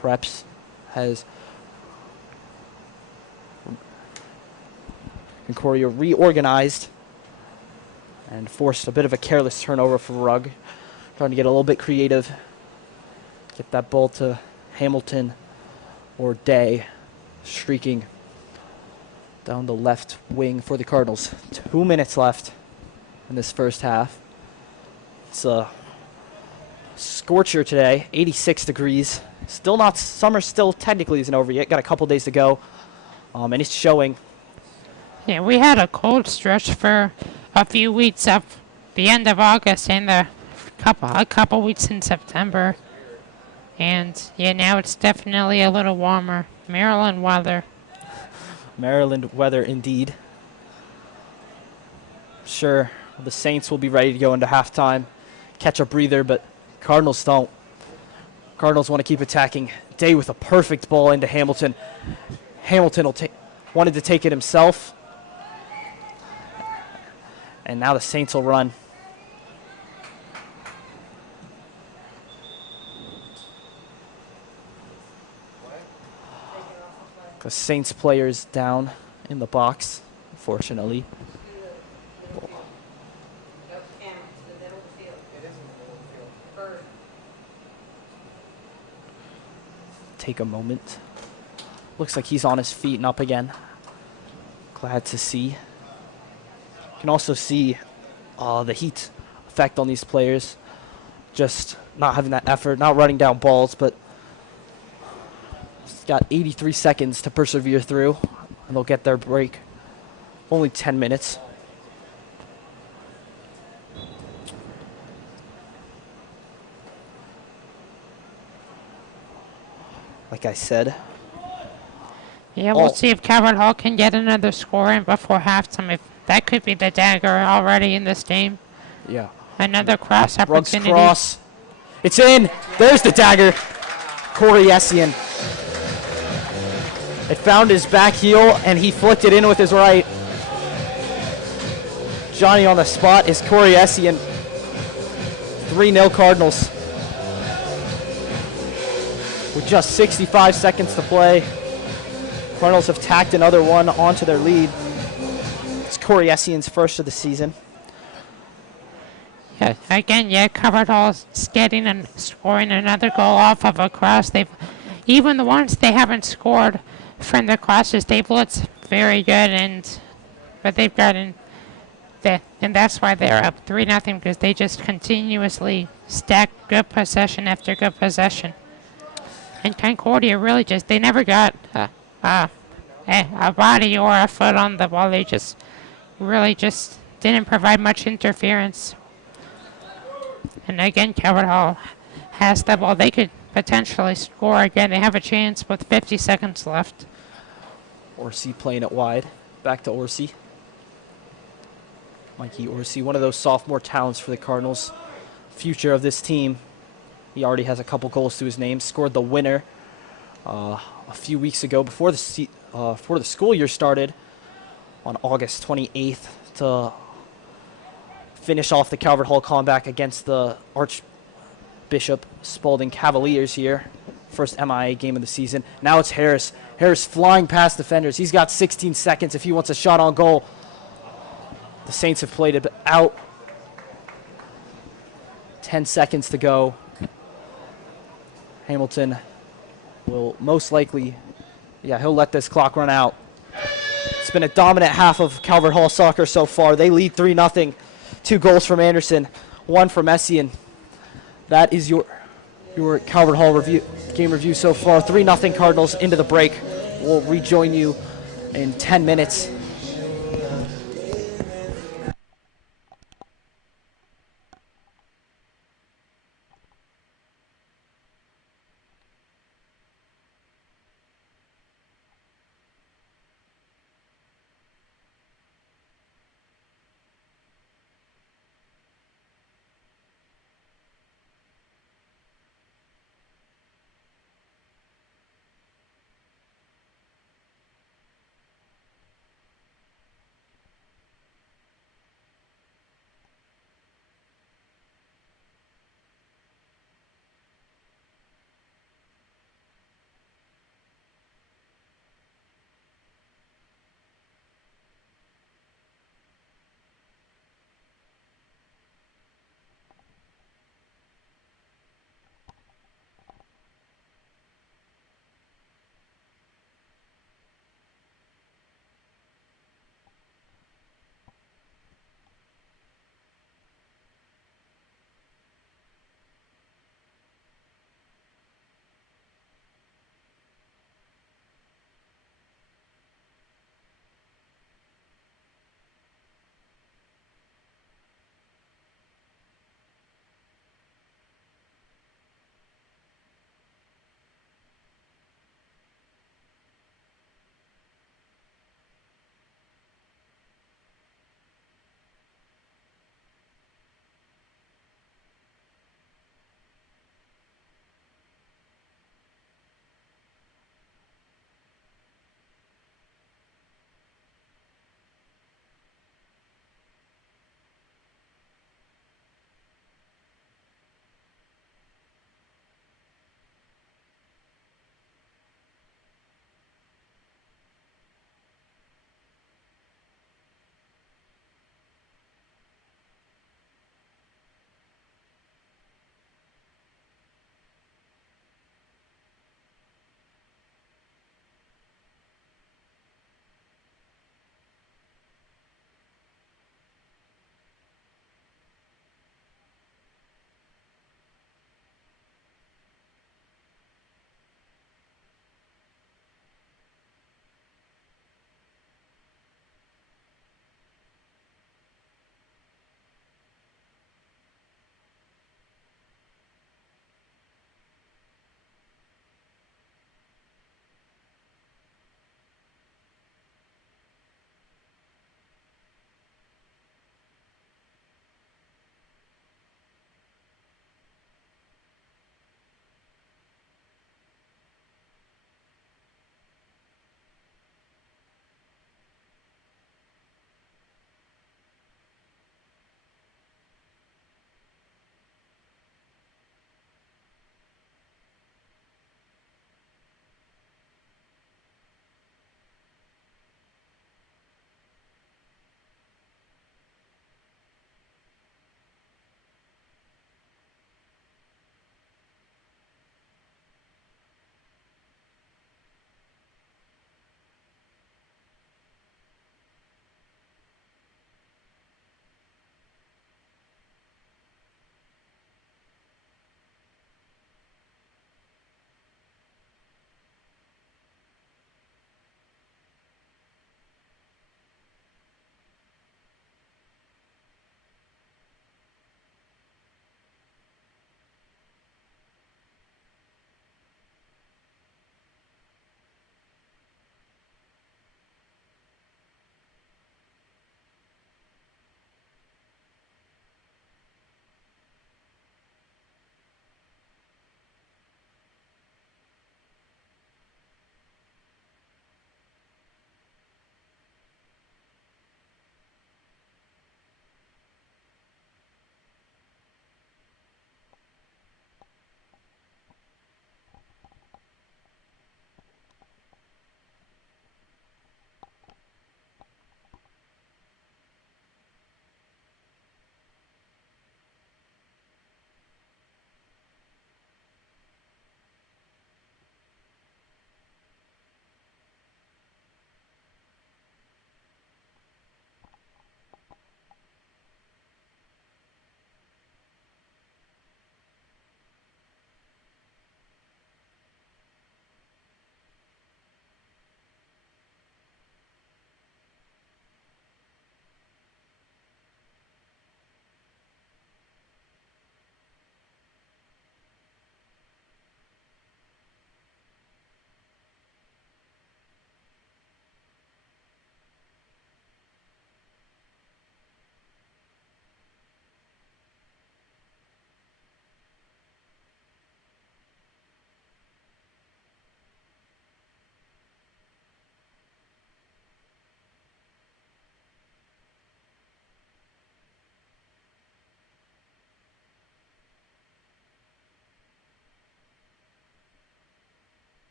Preps has Concordia reorganized and forced a bit of a careless turnover for Rugg. Trying to get a little bit creative. Get that ball to Hamilton or Day. Streaking. down the left wing for the Cardinals. 2 minutes left in this first half. It's a scorcher today, 86 degrees. Still not, summer still technically isn't over yet. Got a couple days to go, and it's showing. Yeah, we had a cold stretch for a few weeks up the end of August and a couple weeks in September. And yeah, now it's definitely a little warmer. Maryland weather. Maryland weather indeed. Sure, the Saints will be ready to go into halftime, catch a breather, but Cardinals don't. Cardinals want to keep attacking. Day with a perfect ball into Hamilton. Hamilton wanted to take it himself. And now the Saints will run. The Saints players down in the box, unfortunately. Take a moment. Looks like he's on his feet and up again. Glad to see. You can also see the heat effect on these players. Just not having that effort, not running down balls, but it's got 83 seconds to persevere through, and they'll get their break. Only 10 minutes. Like I said. Yeah, we'll see if Cabot Hall can get another score in before halftime. If that could be the dagger already in this game. Yeah. Another cross opportunity. Ruggs cross. It's in. There's the dagger. Corey Essien. It found his back heel, and he flicked it in with his right. Johnny on the spot is Corey Essien. 3-0 Cardinals. With just 65 seconds to play, Cardinals have tacked another one onto their lead. It's Corey Essien's first of the season. Yeah, again, yeah, Cabot Hall's getting and scoring another goal off of a cross. Even the ones they haven't scored from the crosses, they've looked very good, but they've gotten and that's why they're up 3-0, because they just continuously stack good possession after good possession. And Concordia really they never got a body or a foot on the ball. They just didn't provide much interference. And again, Cabot Hall has the ball. They could potentially score again. They have a chance with 50 seconds left. Orsi playing it wide. Back to Orsi. Mikey Orsi, one of those sophomore talents for the Cardinals. Future of this team. He already has a couple goals to his name. Scored the winner a few weeks ago before the school year started on August 28th to finish off the Calvert Hall comeback against the Archbishop Spalding Cavaliers here. First MIA game of the season. Now it's Harris. Harris flying past defenders. He's got 16 seconds if he wants a shot on goal. The Saints have played it out. 10 seconds to go. Hamilton will most likely, he'll let this clock run out. It's been a dominant half of Calvert Hall soccer so far. They lead 3-0. 2 goals from Anderson, 1 from Essien. That is your Calvert Hall game review so far. 3-0 Cardinals into the break. We'll rejoin you in 10 minutes.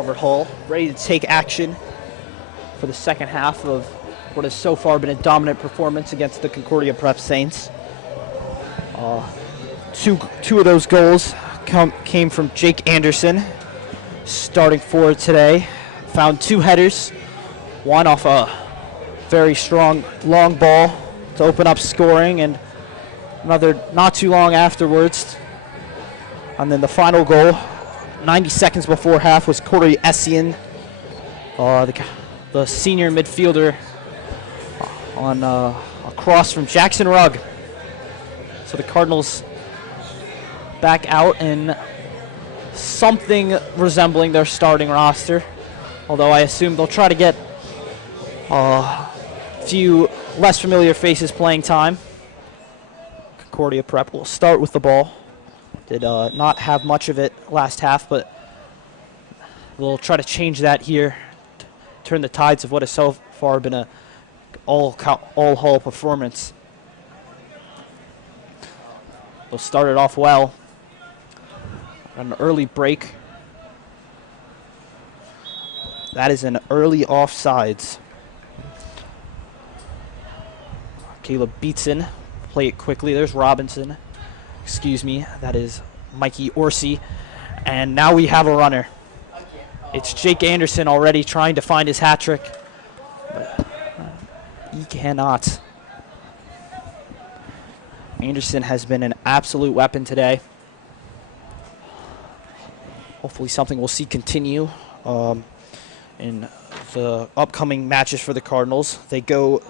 Covered Hall, ready to take action for the second half of what has so far been a dominant performance against the Concordia Prep Saints. Two of those goals came from Jake Anderson, starting forward today. Found two headers, one off a very strong long ball to open up scoring, and another not too long afterwards. And then the final goal, 90 seconds before half, was Corey Essien, the senior midfielder, on a cross from Jackson Rugg. So the Cardinals back out in something resembling their starting roster, although I assume they'll try to get a few less familiar faces playing time. Concordia Prep will start with the ball. Did not have much of it last half, but we'll try to change that here, turn the tides of what has so far been a all-Hall performance. They'll start it off well. An early break. That is an early offsides. Caleb Beatson, play it quickly. There's Robinson. Excuse me, that is Mikey Orsi. And now we have a runner. It's Jake Anderson already trying to find his hat trick. But he cannot. Anderson has been an absolute weapon today. Hopefully something we'll see continue in the upcoming matches for the Cardinals. They go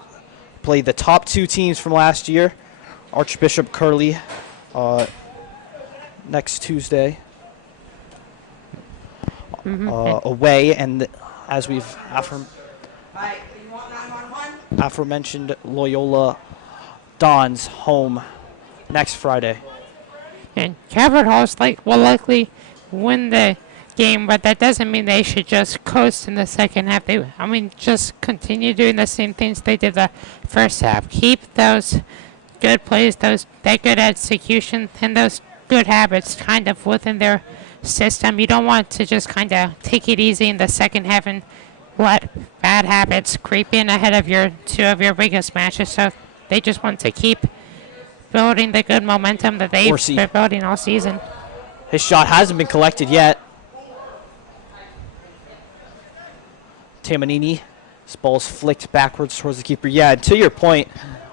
play the top two teams from last year, Archbishop Curley, next Tuesday away, and as we've aforementioned, Loyola Dons home next Friday. And Cabot Hall's will likely win the game, but that doesn't mean they should just coast in the second half. Just continue doing the same things they did the first half. Keep those good plays, that good execution, and those good habits kind of within their system. You don't want to just kind of take it easy in the second half and let bad habits creep in ahead of two of your biggest matches. So they just want to keep building the good momentum that they've been building all season. His shot hasn't been collected yet. Tamanini, his ball's flicked backwards towards the keeper. Yeah, to your point,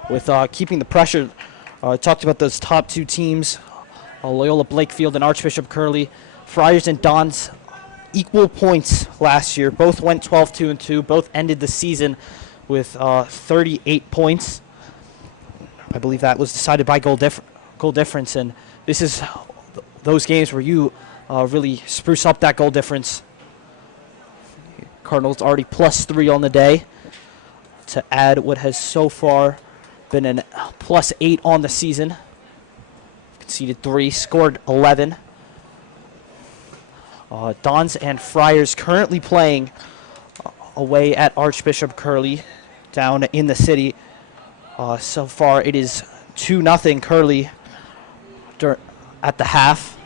with keeping the pressure, talked about those top two teams, Loyola Blakefield and Archbishop Curley. Friars and Dons equal points last year. Both went 12-2-2. Both ended the season with 38 points. I believe that was decided by goal difference, and this is those games where you really spruce up that goal difference. Cardinals already +3 on the day to add what has so far been an +8 on the season. Conceded 3, scored 11. Dons and Friars currently playing away at Archbishop Curley down in the city. So far it is 2-0 Curley at the half.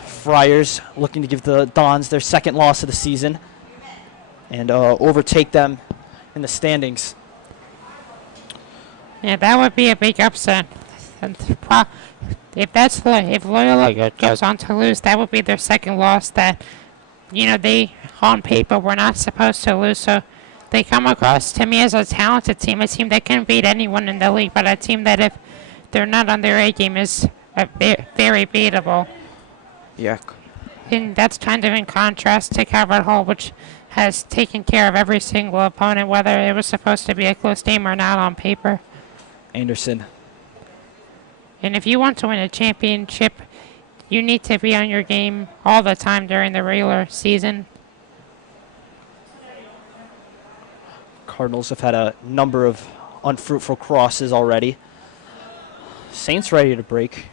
Friars looking to give the Dons their second loss of the season and overtake them in the standings. Yeah, that would be a big upset. If Loyola goes on to lose, that would be their second loss that, they on paper were not supposed to lose. So they come across to me as a talented team, a team that can beat anyone in the league, but a team that if they're not on their A game is very beatable. Yeah. And that's kind of in contrast to Cabot Hall, which has taken care of every single opponent, whether it was supposed to be a close game or not on paper. Anderson. And if you want to win a championship, you need to be on your game all the time during the regular season. Cardinals have had a number of unfruitful crosses already. Saints ready to break.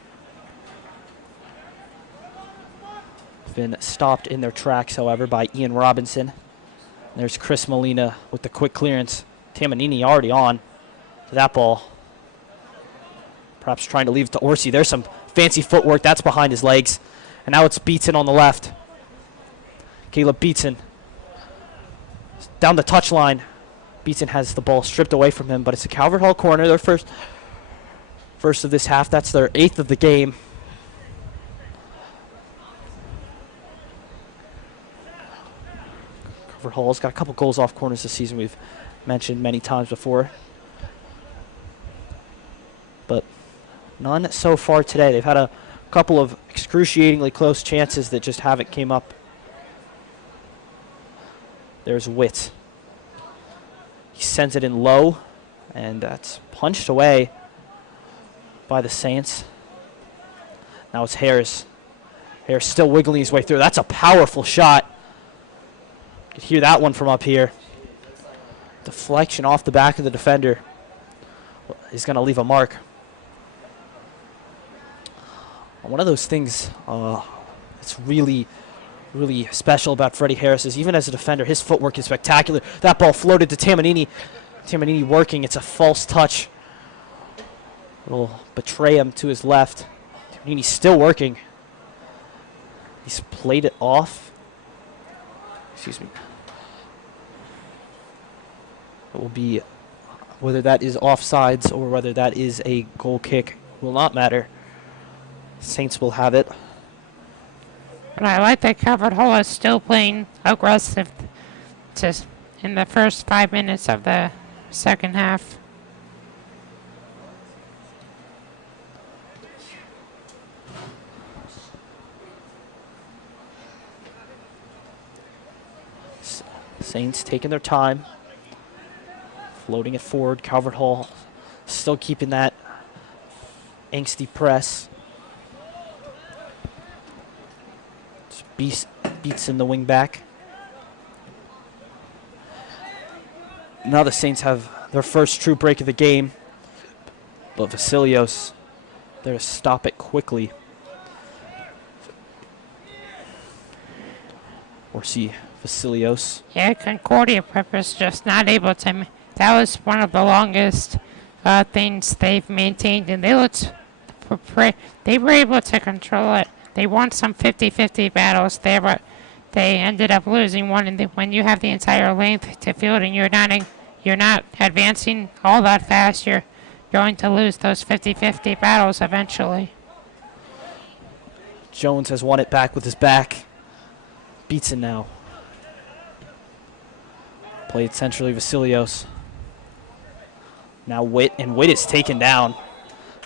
Been stopped in their tracks, however, by Ian Robinson. There's Chris Molina with the quick clearance. Tamanini already on to that ball. Perhaps trying to leave it to Orsi. There's some fancy footwork. That's behind his legs. And now it's Beatson on the left. Caleb Beatson. Down the touchline. Beatson has the ball stripped away from him, but it's a Calvert Hall corner. Their first of this half. That's their 8th of the game. Calvert Hall's got a couple goals off corners this season we've mentioned many times before. But none so far today. They've had a couple of excruciatingly close chances that just haven't came up. There's Witt. He sends it in low, and that's punched away by the Saints. Now it's Harris. Harris still wiggling his way through. That's a powerful shot. You could hear that one from up here. Deflection off the back of the defender. He's going to leave a mark. One of those things it's really special about Freddie Harris is even as a defender, his footwork is spectacular. That ball floated to Tamanini. Tamanini working. It's a false touch. It'll betray him to his left. Tamanini's still working. He's played it off. Excuse me. It will be, whether that is offsides or whether that is a goal kick will not matter. Saints will have it. But I like that Calvert Hall is still playing aggressive just in the first 5 minutes of the second half. Saints taking their time, floating it forward. Calvert Hall still keeping that angsty press. Beats in the wing back. Now the Saints have their first true break of the game, but Vasilios there to stop it quickly. Or see Vasilios. Yeah, Concordia Prep is just not able to. That was one of the longest things they've maintained, and they looked. They were able to control it. They won some 50-50 battles there, but they ended up losing one. And when you have the entire length to field and you're not advancing all that fast, you're going to lose those 50-50 battles eventually. Jones has won it back with his back. Beats it now. Played centrally Vasilios. Now Witt, and Witt is taken down.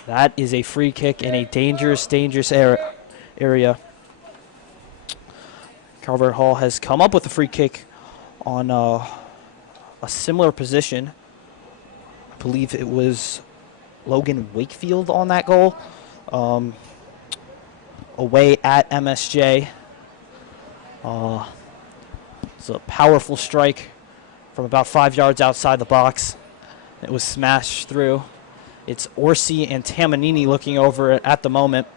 That is a free kick in a dangerous area. Calvert Hall has come up with a free kick on a similar position. I believe it was Logan Wakefield on that goal. Away at MSJ. It's a powerful strike from about 5 yards outside the box. It was smashed through. It's Orsi and Tamanini looking over it at the moment.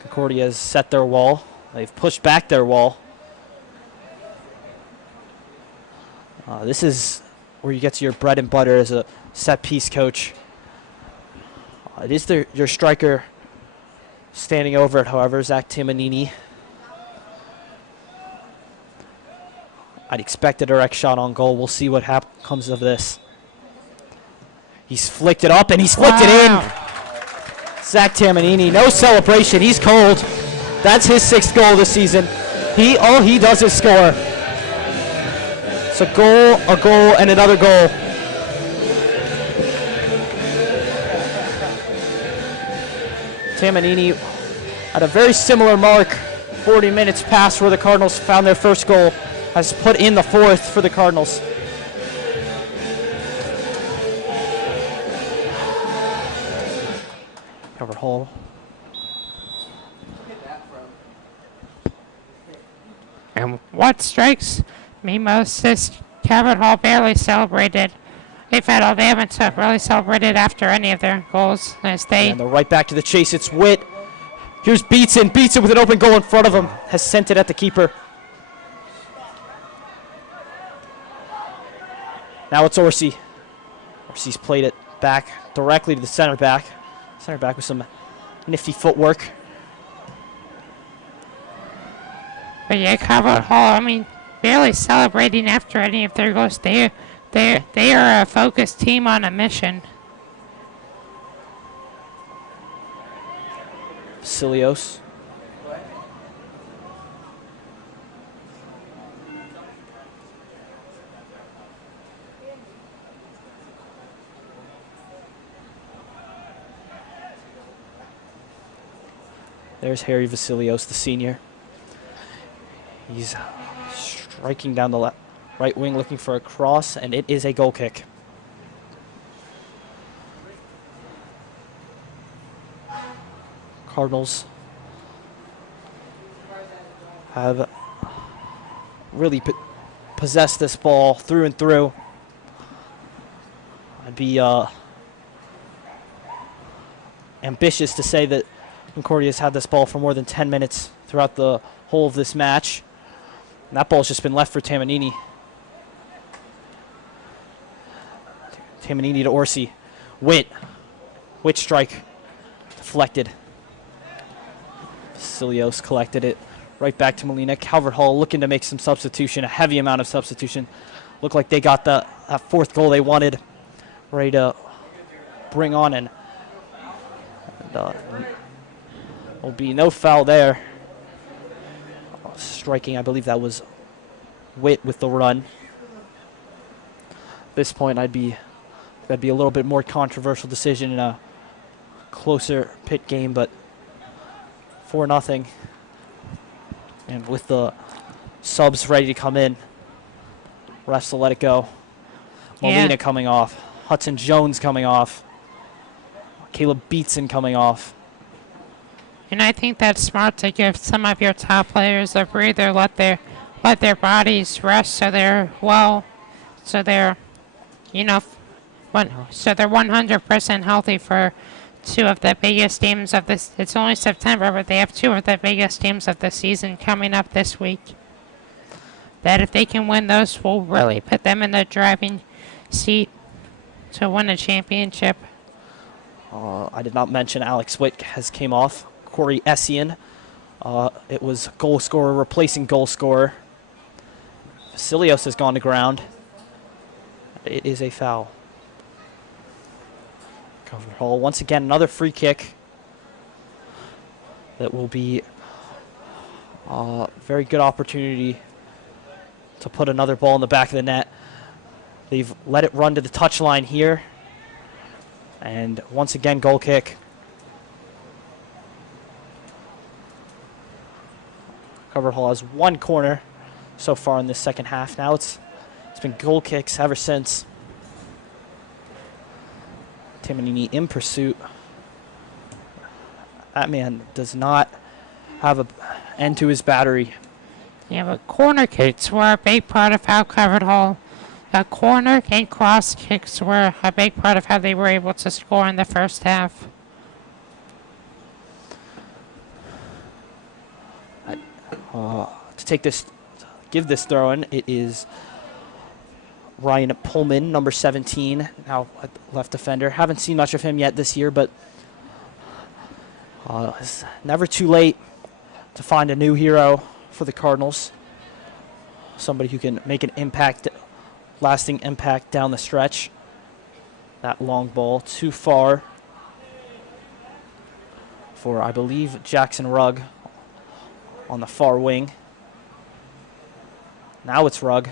Concordia has set their wall. They've pushed back their wall. This is where you get to your bread and butter as a set-piece coach. It is your striker standing over it, however, Zach Tamanini. I'd expect a direct shot on goal. We'll see what comes of this. He's flicked it up, and he's flicked it in. Zach Tamanini, no celebration. He's cold. That's his 6th goal this season. All he does is score. It's a goal, and another goal. Tamanini at a very similar mark, 40 minutes past where the Cardinals found their first goal, has put in the 4th for the Cardinals. Calvert Hall. And what strikes me most is Calvert Hall barely celebrated. They haven't really celebrated after any of their goals And they're right back to the chase. It's Witt. Here's Beatson. Beatson with an open goal in front of him. Has sent it at the keeper. Now it's Orsi. Orsi's played it back directly to the center back. Center back with some nifty footwork. But yeah, Calvert Hall, I mean, barely celebrating after any of their goals. They are a focused team on a mission. Vasilios. There's Harry Vasilios, the senior. He's striking down the right wing, looking for a cross, and it is a goal kick. Cardinals have really possessed this ball through and through. I'd be ambitious to say that Concordia's had this ball for more than 10 minutes throughout the whole of this match. And that ball's just been left for Tamanini. Tamanini to Orsi. Witt strike. Deflected. Vasilios collected it. Right back to Molina. Calvert Hall looking to make some substitution, a heavy amount of substitution. Looked like they got that fourth goal they wanted. Ready to bring on, and will be no foul there. Striking, I believe that was Witt with the run. At this point, that'd be a little bit more controversial decision in a closer pit game, but 4-0. And with the subs ready to come in, refs will let it go. Molina coming off. Hudson Jones coming off. Caleb Beatson coming off. And I think that's smart to give some of your top players a breather, let their bodies rest so they're so they're 100% healthy for two of the biggest games of this. It's only September, but they have two of the biggest games of the season coming up this week. That if they can win those, will really put them in the driving seat to win a championship. I did not mention Alex Witt has came off. Corey Essien. It was goal scorer replacing goal scorer. Vasilios has gone to ground. It is a foul. Calvert Hall, once again, another free kick. That will be a very good opportunity to put another ball in the back of the net. They've let it run to the touchline here. And once again, goal kick. Calvert Hall has one corner so far in this second half. Now it's been goal kicks ever since. Tamanini in pursuit. That man does not have an end to his battery. Yeah, but corner kicks were a big part of how Calvert Hall, corner and cross kicks were a big part of how they were able to score in the first half. Give this throw in, it is Ryan Pullman, number 17, now left defender. Haven't seen much of him yet this year, but it's never too late to find a new hero for the Cardinals. Somebody who can make an impact, lasting impact down the stretch. That long ball too far for, I believe, Jackson Rugg on the far wing. Now it's Rugg.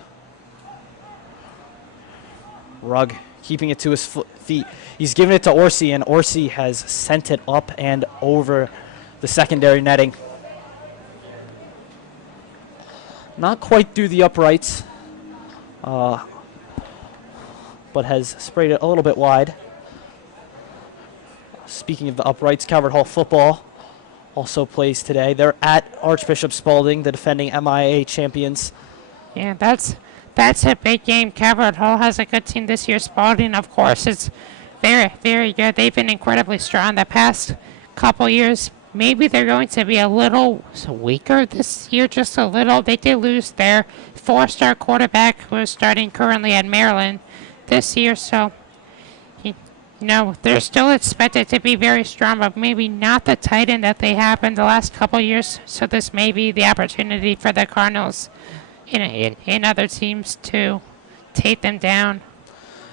Rugg keeping it to his feet. He's giving it to Orsi, and Orsi has sent it up and over the secondary netting. Not quite through the uprights, but has sprayed it a little bit wide. Speaking of the uprights, Calvert Hall football also plays today. They're at Archbishop Spalding, the defending MIA champions. Yeah, that's a big game. Calvert Hall has a good team this year. Spalding, of course, is very, very good. They've been incredibly strong the past couple years. Maybe they're going to be a little weaker this year, just a little. They did lose their 4-star quarterback who is starting currently at Maryland this year. So, No, they're still expected to be very strong, but maybe not the tight end that they have in the last couple years. So this may be the opportunity for the Cardinals in other teams to take them down.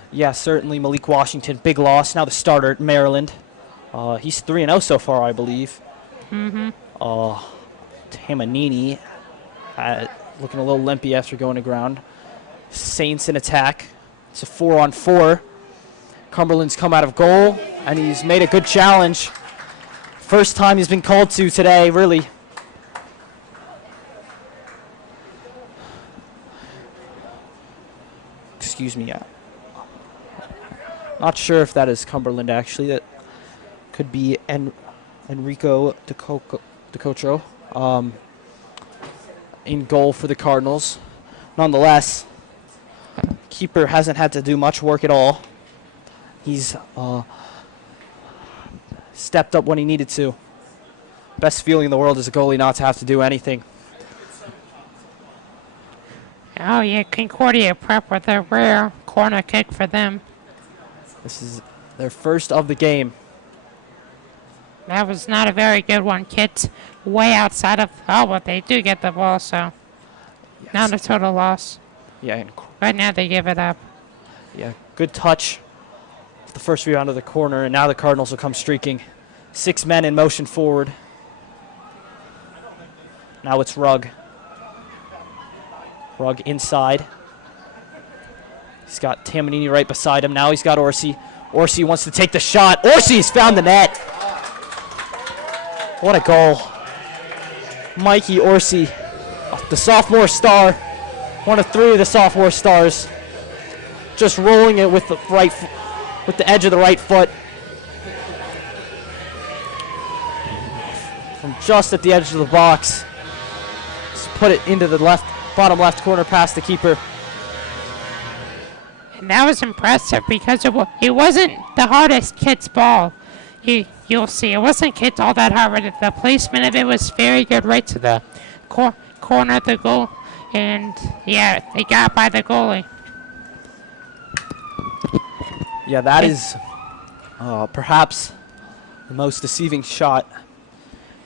Yeah, certainly Malik Washington, big loss. Now the starter at Maryland. He's 3-0 so far, I believe. Tamanini looking a little limpy after going to ground. Saints in attack. It's a 4-on-4. Cumberland's come out of goal, and he's made a good challenge. First time he's been called to today, really. Excuse me. Not sure if that is Cumberland, actually. That could be Enrico DeCotro in goal for the Cardinals. Nonetheless, keeper hasn't had to do much work at all. He's stepped up when he needed to. Best feeling in the world as a goalie not to have to do anything. Oh yeah, Concordia Prep with a rare corner kick for them. This is their first of the game. That was not a very good one. Kicked way outside of... Oh, but they do get the ball, so... Yes. Not a total loss. Yeah, But now they give it up. yeah, good touch. The first rebound of the corner, and now the Cardinals will come streaking. 6 men in motion forward. Now it's Rugg. Rugg inside. He's got Tamanini right beside him. Now he's got Orsi. Orsi wants to take the shot. Orsi's found the net. What a goal. Mikey Orsi, the sophomore star. One of 3 of the sophomore stars. Just rolling it with the with the edge of the right foot. From just at the edge of the box. Just put it into the bottom left corner past the keeper. And that was impressive because it wasn't the hardest kid's ball. You'll see, it wasn't kicked all that hard, but the placement of it was very good right to the corner of the goal. And, yeah, it got by the goalie. Yeah, that is perhaps the most deceiving shot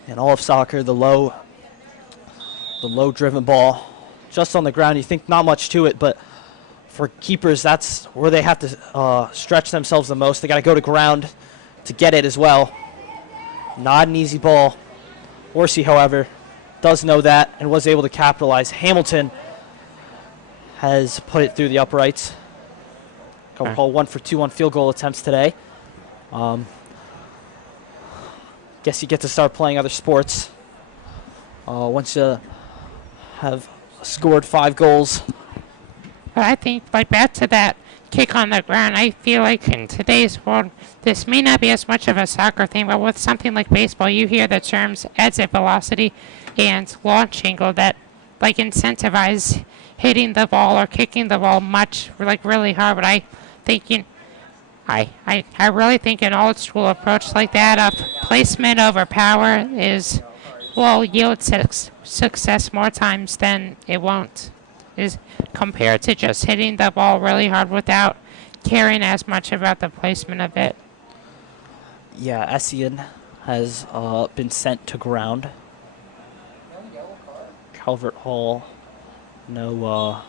in all of soccer, the low driven ball. Just on the ground, you think not much to it, but for keepers, that's where they have to stretch themselves the most. They got to go to ground to get it as well. Not an easy ball. Orsi, however, does know that and was able to capitalize. Hamilton has put it through the uprights. Call 1 for 2 on field goal attempts today. Guess you get to start playing other sports once you have scored 5 goals. But I think, like, back to that kick on the ground, I feel like in today's world, this may not be as much of a soccer thing, but with something like baseball, you hear the terms exit velocity and launch angle that, like, incentivize hitting the ball or kicking the ball much, like, really hard. But I think, I really think an old school approach like that of placement over power will yield success more times than it won't. Is compared to just hitting the ball really hard without caring as much about the placement of it. Yeah, Essien has been sent to ground. Calvert Hall, no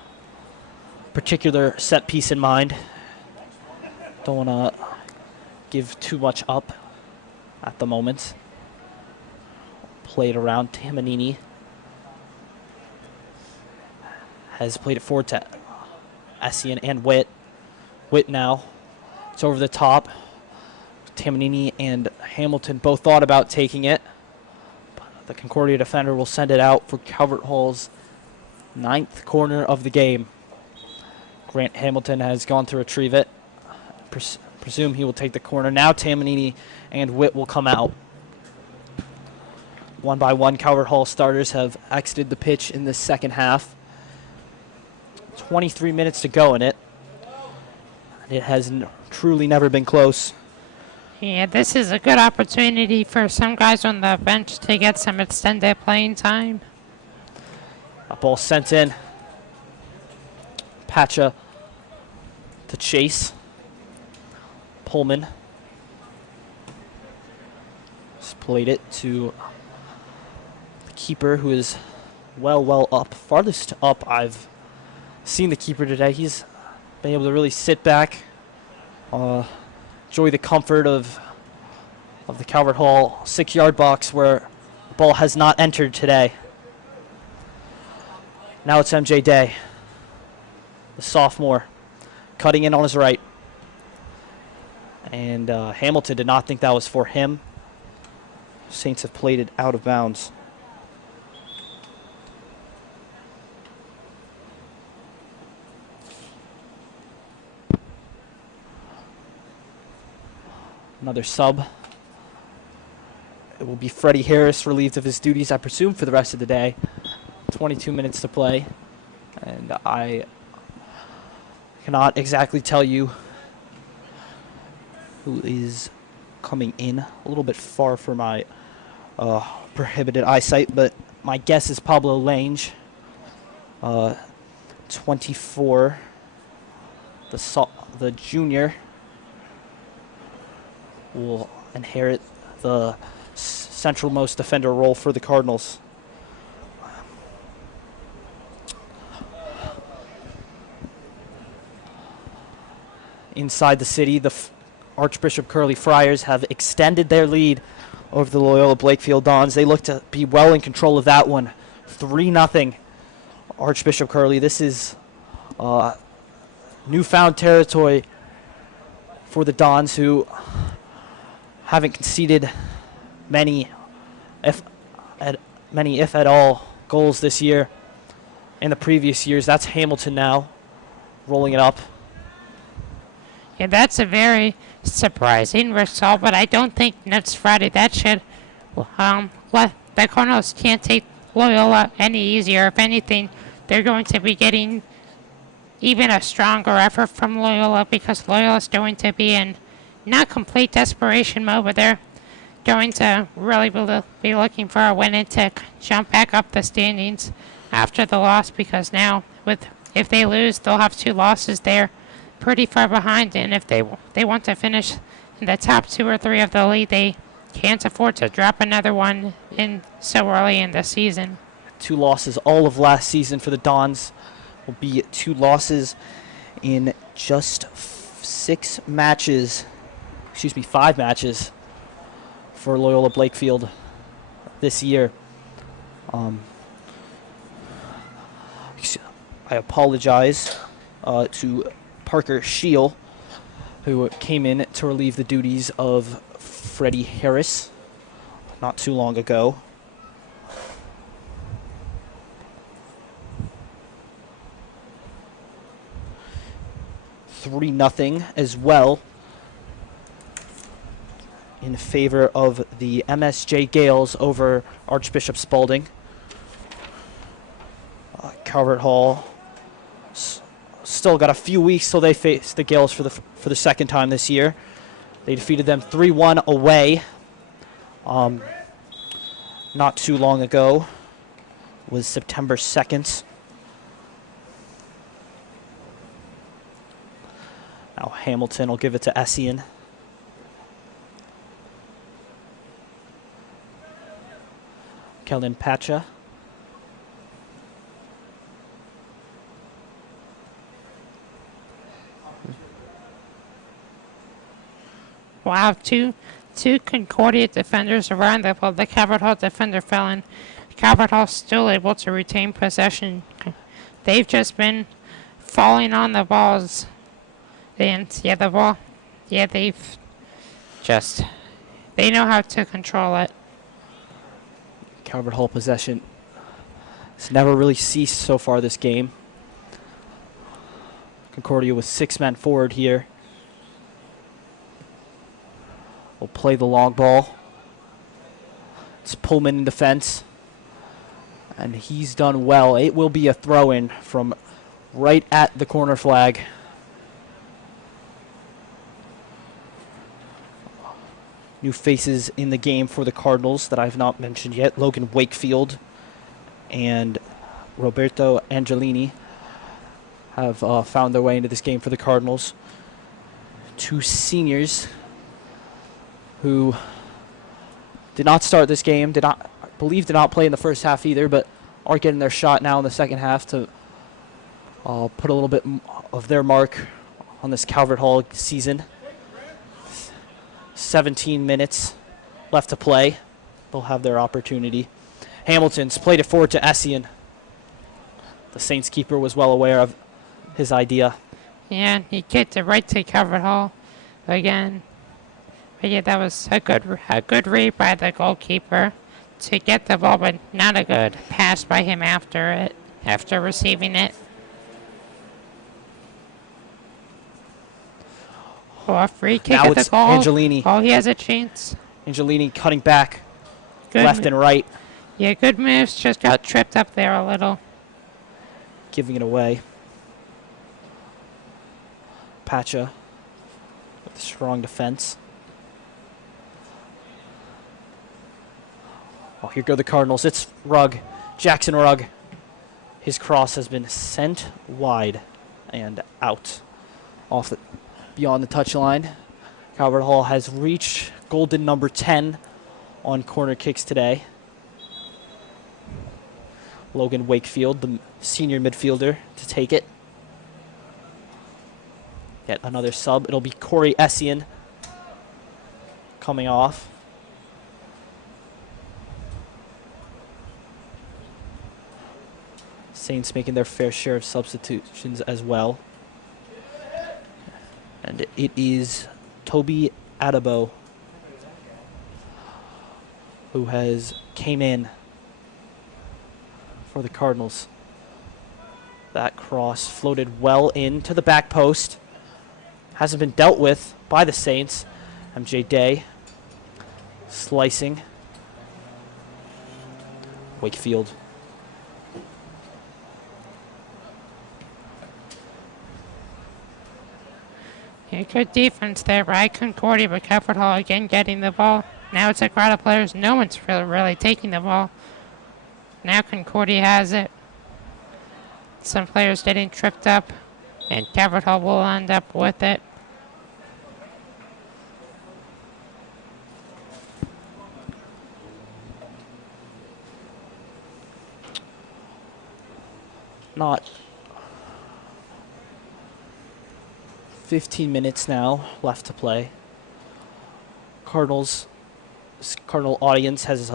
particular set piece in mind. Don't want to give too much up at the moment. Played around. Tamanini has played it forward to Essien and Witt. Witt now. It's over the top. Tamanini and Hamilton both thought about taking it. The Concordia defender will send it out for Calvert Hall's 9th corner of the game. Grant Hamilton has gone to retrieve it. Presume he will take the corner. Now Tamanini and Witt will come out. One by one, Calvert Hall starters have exited the pitch in the second half. 23 minutes to go in it. It has truly never been close. Yeah, this is a good opportunity for some guys on the bench to get some extended playing time. A ball sent in. Pacha to chase. Pullman played it to the keeper, who is well up. Farthest up I've seen the keeper today. He's been able to really sit back, enjoy the comfort of the Calvert Hall 6-yard box where the ball has not entered today. Now it's MJ Day, the sophomore, cutting in on his right. And Hamilton did not think that was for him. Saints have played it out of bounds. Another sub. It will be Freddie Harris, relieved of his duties, I presume, for the rest of the day. 22 minutes to play. And I cannot exactly tell you who is coming in. A little bit far for my prohibited eyesight, but my guess is Pablo Lange. 24. The junior will inherit the centralmost defender role for the Cardinals. Inside the city, the Archbishop Curly Friars have extended their lead over the Loyola Blakefield Dons. They look to be well in control of that one. 3-0 Archbishop Curly. This is newfound territory for the Dons, who haven't conceded many, if at all, goals this year. In the previous years, that's Hamilton now, rolling it up. Yeah, that's a very surprising result, but I don't think next Friday that should let the Cardinals can't take Loyola any easier. If anything, they're going to be getting even a stronger effort from Loyola, because Loyola's going to be in not complete desperation mode, but they're going to really be looking for a win and to jump back up the standings after the loss, because now if they lose, they'll have 2 losses. They're pretty far behind, and if they want to finish in the top 2 or 3 of the league, they can't afford to drop another one in so early in the season. 2 losses all of last season for the Dons. Will be 2 losses in just 5 matches for Loyola Blakefield this year. I apologize to Parker Scheel, who came in to relieve the duties of Freddie Harris not too long ago. $3-0 as well in favor of the MSJ Gales over Archbishop Spalding. Calvert Hall still got a few weeks till they face the Gales for the second time this year. They defeated them 3-1 away not too long ago. It was September 2nd. Now Hamilton will give it to Essien. Kellen Pacha. Wow, two Concordia defenders around the Calvert Hall defender fell in. Calvert Hall still able to retain possession. They've just been falling on the balls. And they know how to control it. Calvert Hall possession has never really ceased so far this game. Concordia with 6 men forward here. Will play the long ball. It's Pullman in defense. And he's done well. It will be a throw-in from right at the corner flag. New faces in the game for the Cardinals that I've not mentioned yet. Logan Wakefield and Roberto Angelini have found their way into this game for the Cardinals. 2 seniors who did not start this game. Did not play in the first half either, but are getting their shot now in the second half to put a little bit of their mark on this Calvert Hall season. 17 minutes left to play. They'll have their opportunity. Hamilton's played it forward to Essien. The Saints keeper was well aware of his idea. Yeah, he kicked it right to Calvert Hall again. But yeah, that was a good read by the goalkeeper to get the ball, but not a good pass by him after receiving it. Oh, a free kick Now at the it's goal. Angelini. Oh, he has a chance. Angelini cutting back Good left and right, Yeah, good moves. Just got tripped up there a little. giving it away. Pacha with a strong defense. Oh, here go the Cardinals. It's Rugg. Jackson Rugg. His cross has been sent wide and out beyond the touchline. Calvert Hall has reached golden number 10 on corner kicks today. Logan Wakefield, the senior midfielder, to take it. Yet another sub. It'll be Corey Essien coming off. Saints making their fair share of substitutions as well. And it is Toby Adabo who has came in for the Cardinals. That cross floated well into the back post. Hasn't been dealt with by the Saints. MJ Day slicing. Wakefield. Yeah, good defense there by Concordia, but Calvert Hall again getting the ball. Now it's a crowd of players. No one's really taking the ball. Now Concordia has it. Some players getting tripped up, and Calvert Hall will end up with it. Not 15 minutes now left to play. Cardinal audience has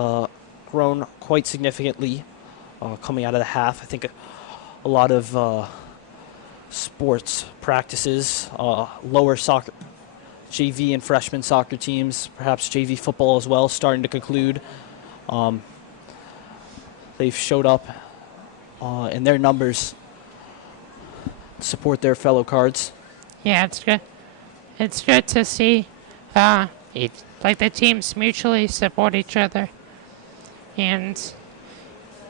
grown quite significantly coming out of the half. I think a lot of sports practices, lower soccer, JV and freshman soccer teams, perhaps JV football as well, starting to conclude. They've showed up in their numbers to support their fellow Cards. Yeah, it's good. It's good to see like the teams mutually support each other. And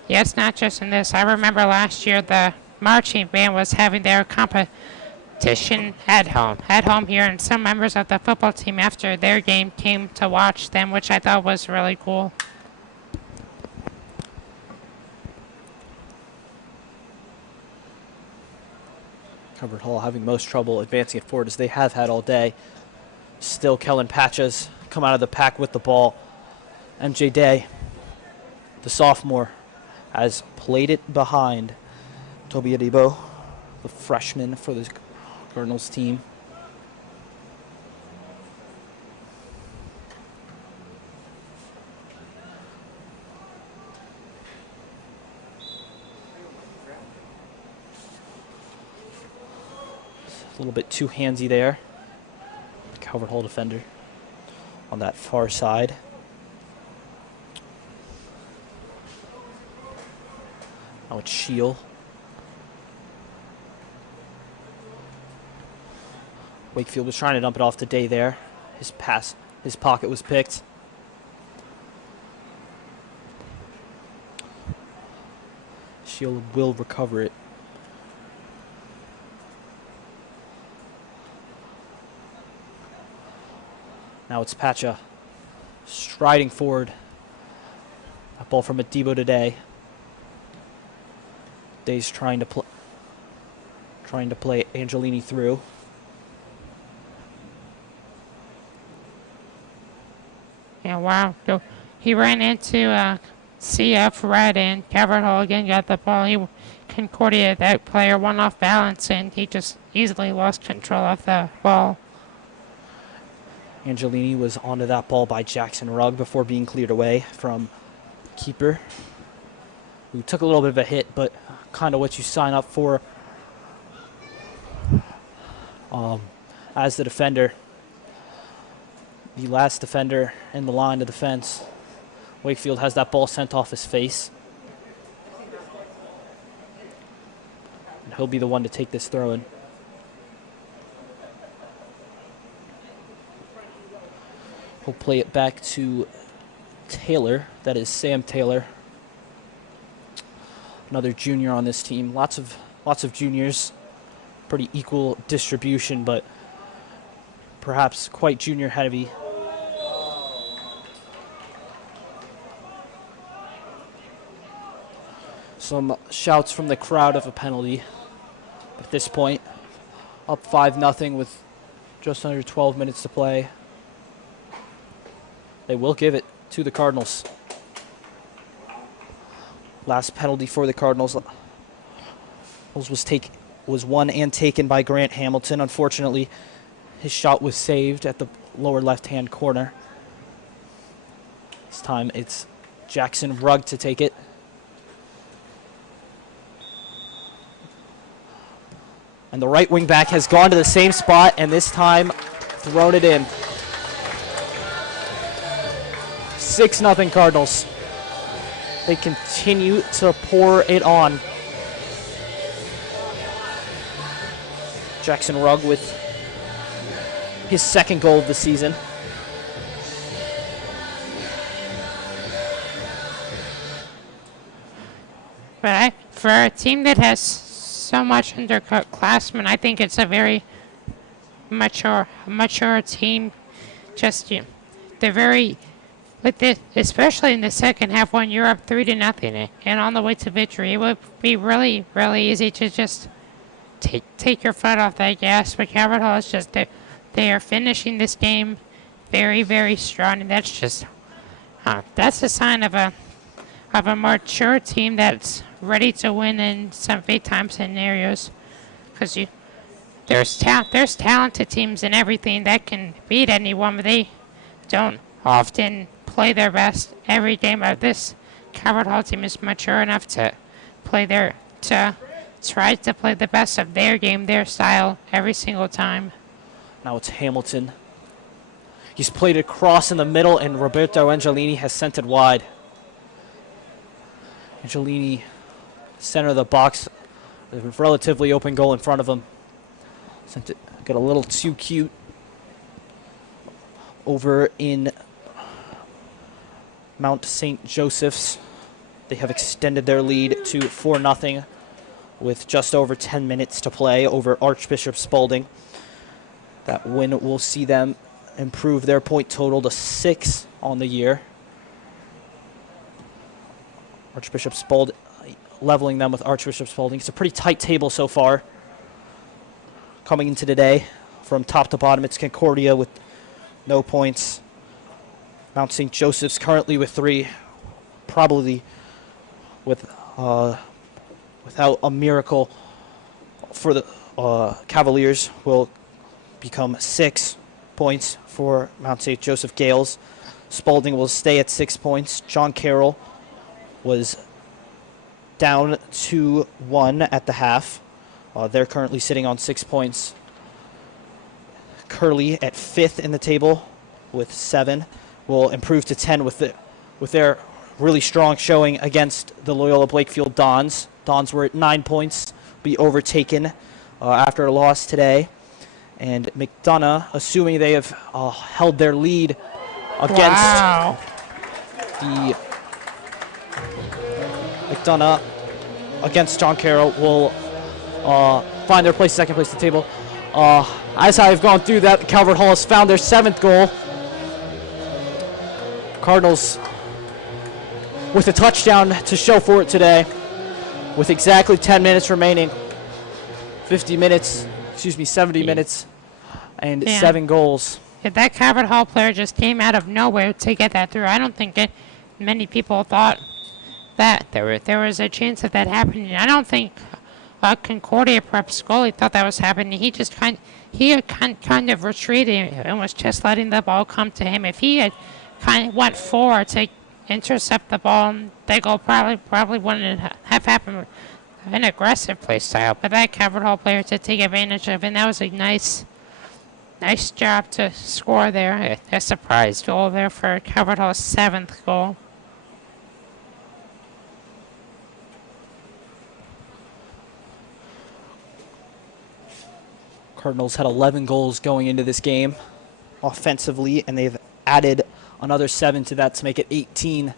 yeah, it's not just in this. I remember last year the marching band was having their competition at home here, and some members of the football team after their game came to watch them, which I thought was really cool. Calvert Hall having most trouble advancing it forward as they have had all day. Still Kellen Patches come out of the pack with the ball. MJ Day, the sophomore, has played it behind Toby Adibo, the freshman for the Cardinals team. A little bit too handsy there. Calvert Hall defender on that far side. Now it's Shield. Wakefield was trying to dump it off to Day there. His pocket was picked. Shield will recover it. Now it's Pacha striding forward. A ball from Adibo today. Day's trying to play Angelini through. Yeah, wow. he ran into CF Red, and Calvert Hall again got the ball. Concordia, that player went off balance, and he just easily lost control of the ball. Angelini was onto that ball by Jackson Rugg before being cleared away from keeper, who took a little bit of a hit, but kind of what you sign up for as the defender. The last defender in the line of defense. Wakefield has that ball sent off his face. And he'll be the one to take this throw in. He'll play it back to Taylor. That is Sam Taylor. Another junior on this team. Lots of juniors. Pretty equal distribution, but perhaps quite junior heavy. Some shouts from the crowd of a penalty. At this point, up 5-0 with just under 12 minutes to play. They will give it to the Cardinals. Last penalty for the Cardinals was won and taken by Grant Hamilton. Unfortunately, his shot was saved at the lower left-hand corner. This time it's Jackson Rugg to take it. And the right wing back has gone to the same spot, and this time thrown it in. 6-0 Cardinals. They continue to pour it on. Jackson Rugg with his second goal of the season. But for a team that has so much underclassmen, I think it's a very mature team. They're very, especially in the second half when you're up 3-0 and on the way to victory. It would be really, really easy to just take your foot off that gas. But Calvert Hall is just they are finishing this game very, very strong, and that's a sign of a mature team that's ready to win in some big-time scenarios. Because there's talented teams and everything that can beat anyone, but they don't often play their best every game. Of this Calvert Hall team is mature enough to try to play the best of their game, their style, every single time. Now it's Hamilton. He's played it across in the middle, and Roberto Angelini has sent it wide. Angelini, center of the box, a relatively open goal in front of him. Sent it, got a little too cute. Over in Mount St. Joseph's, they have extended their lead to 4-0 with just over 10 minutes to play over Archbishop Spalding. That win will see them improve their point total to 6 on the year. Archbishop Spalding, leveling them with Archbishop Spalding. It's a pretty tight table so far. Coming into today, from top to bottom, it's Concordia with no points. Mount St. Joseph's currently with 3. Probably without a miracle for the Cavaliers will become 6 points for Mount St. Joseph Gales. Spalding will stay at 6 points. John Carroll was down 2-1 at the half. They're currently sitting on 6 points. Curly at 5th in the table with 7 will improve to 10 with their really strong showing against the Loyola Blakefield Dons. Dons were at 9 points, be overtaken after a loss today. And McDonough, assuming they have held their lead against the McDonough against John Carroll, will find their place, second place at the table. As I've gone through that, Calvert Hall has found their 7th goal. Cardinals with a touchdown to show for it today, with exactly 10 minutes remaining. 70 minutes and 7 goals. If that Calvert Hall player just came out of nowhere to get that through, I don't think many people thought that there was a chance of that happening. I don't think Concordia Prep goalie thought that was happening. He just kind of retreated and was just letting the ball come to him. If he had kind of went forward to intercept the ball, that goal probably wouldn't have happened. An aggressive play style, but that Calvert Hall player to take advantage of, and that was a nice job to score there. A surprise goal there for Calvert Hall's 7th goal. Cardinals had 11 goals going into this game offensively, and they've added another 7 to that to make it 18.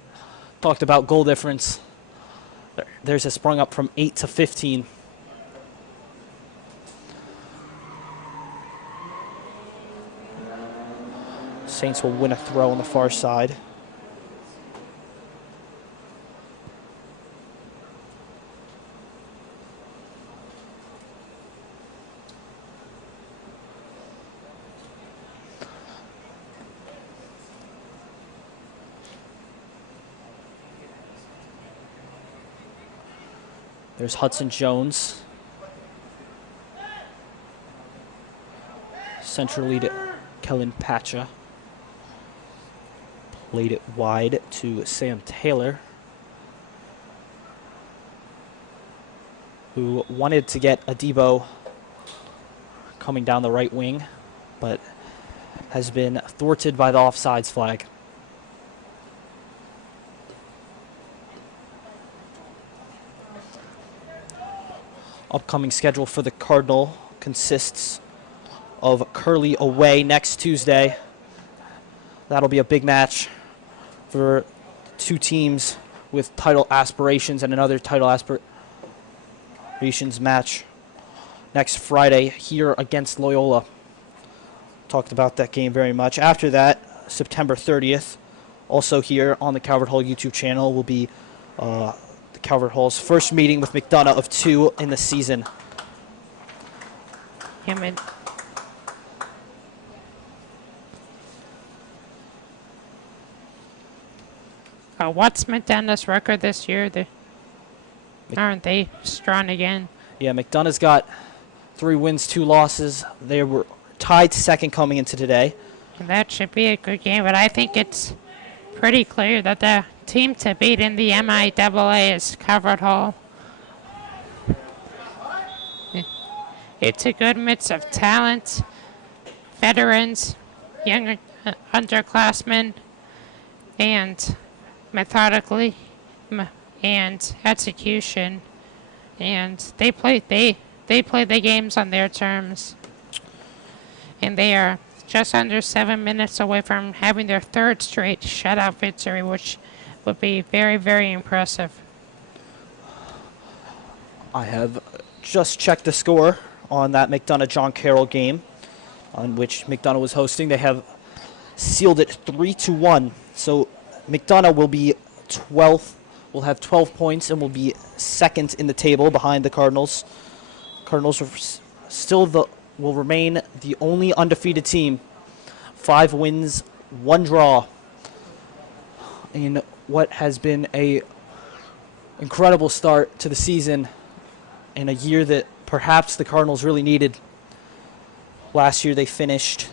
Talked about goal difference. Theirs has sprung up from 8 to 15. Saints will win a throw on the far side. There's Hudson Jones. Centrally to Kellen Pacha. Played it wide to Sam Taylor, who wanted to get Adebo coming down the right wing, but has been thwarted by the offsides flag. Upcoming schedule for the Cardinal consists of Curly away next Tuesday. That'll be a big match for two teams with title aspirations, and another title aspirations match next Friday here against Loyola. Talked about that game very much. After that, September 30th, also here on the Calvert Hall YouTube channel, will be Calvert Hall's first meeting with McDonough of 2 in the season. Yeah, man. What's McDonough's record this year? Aren't they strong again? Yeah, McDonough's got 3 wins, 2 losses. They were tied second coming into today. And that should be a good game, but I think it's pretty clear that the team to beat in the MIAA is Calvert Hall. It's a good mix of talent, veterans, young underclassmen, and methodically and execution. And they play the games on their terms. And they are just under 7 minutes away from having their 3rd straight shutout victory, which would be very, very impressive. I have just checked the score on that McDonough-John Carroll game, on which McDonough was hosting. They have sealed it 3-1. So McDonough will be 12th, will have 12 points, and will be 2nd in the table behind the Cardinals. Cardinals will remain the only undefeated team. 5 wins, 1 draw in what has been a incredible start to the season, in a year that perhaps the Cardinals really needed. Last year they finished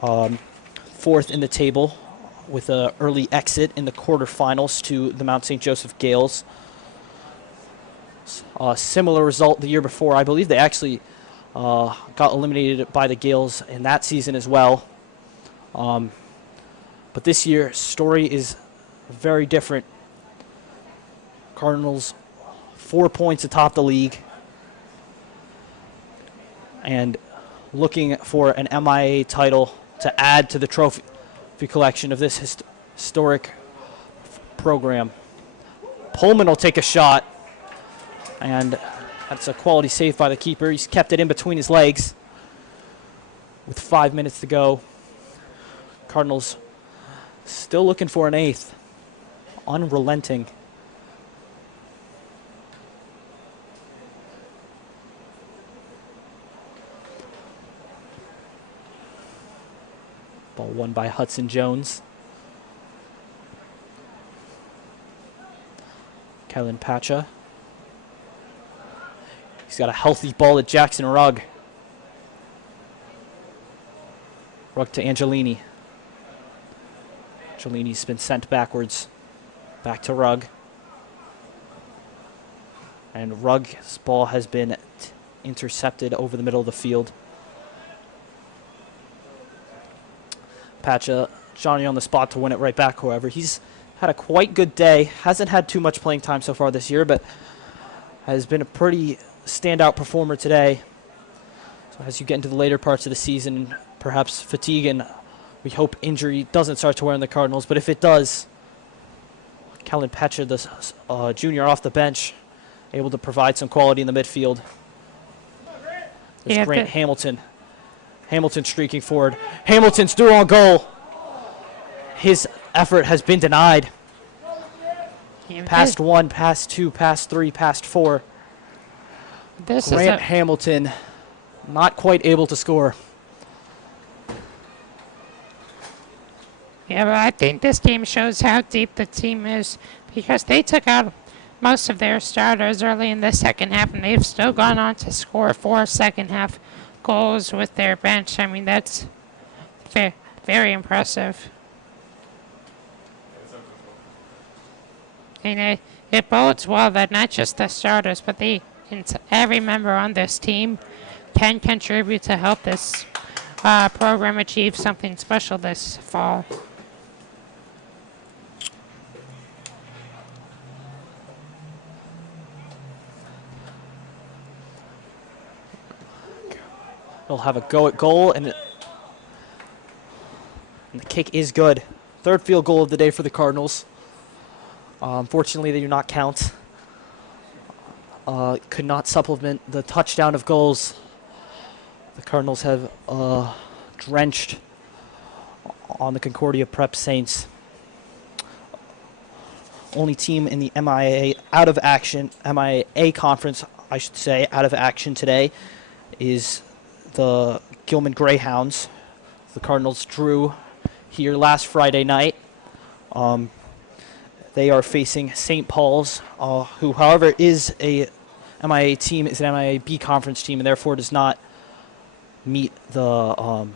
4th in the table with an early exit in the quarterfinals to the Mount St. Joseph Gales. A similar result the year before. I believe they actually got eliminated by the Gales in that season as well. But this year, story is very different. Cardinals 4 points atop the league, and looking for an MIA title to add to the trophy collection of this historic program. Pullman will take a shot, and that's a quality save by the keeper. He's kept it in between his legs with 5 minutes to go. Cardinals still looking for an 8th. Unrelenting. Ball won by Hudson Jones. Kellen Pacha. He's got a healthy ball at Jackson Rugg. Rugg to Angelini. Angelini's been sent backwards. Back to Rugg. And Rugg's ball has been intercepted over the middle of the field. Pacha, Johnny on the spot to win it right back, however. He's had a quite good day. Hasn't had too much playing time so far this year, but has been a pretty standout performer today. So as you get into the later parts of the season, perhaps fatigue and we hope injury doesn't start to wear on the Cardinals, but if it does, Kellen Pacha, the junior off the bench, able to provide some quality in the midfield. There's Grant Hamilton. Hamilton streaking forward. Hamilton's through on goal. His effort has been denied. Past 1, past 2, past 3, past 4. Grant Hamilton not quite able to score. Yeah, but I think this game shows how deep the team is because they took out most of their starters early in the second half, and they've still gone on to score 4 second-half goals with their bench. I mean, that's very impressive. And it bodes well that not just the starters, but every member on this team can contribute to help this program achieve something special this fall. They'll have a go at goal, and the kick is good. Third field goal of the day for the Cardinals. Unfortunately, they do not count. Could not supplement the touchdown of goals. The Cardinals have drenched on the Concordia Prep Saints. Only team in the MIA out of action, MIA conference, I should say, out of action today is the Gilman Greyhounds. The Cardinals drew here last Friday night. They are facing St. Paul's, who, however, is a MIA team, is an MIA B conference team, and therefore does not meet the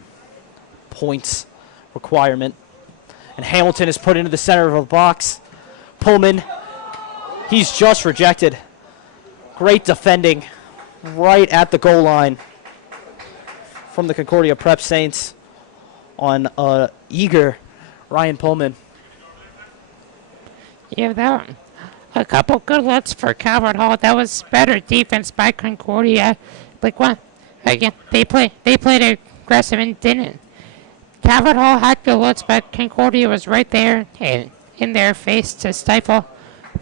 points requirement. And Hamilton is put into the center of the box. Pullman, he's just rejected. Great defending right at the goal line from the Concordia Prep Saints on eager Ryan Pullman. Yeah, that one. A couple good looks for Calvert Hall. That was better defense by Concordia. Like what? Again, they played aggressive and didn't. Calvert Hall had good looks, but Concordia was right there and in their face to stifle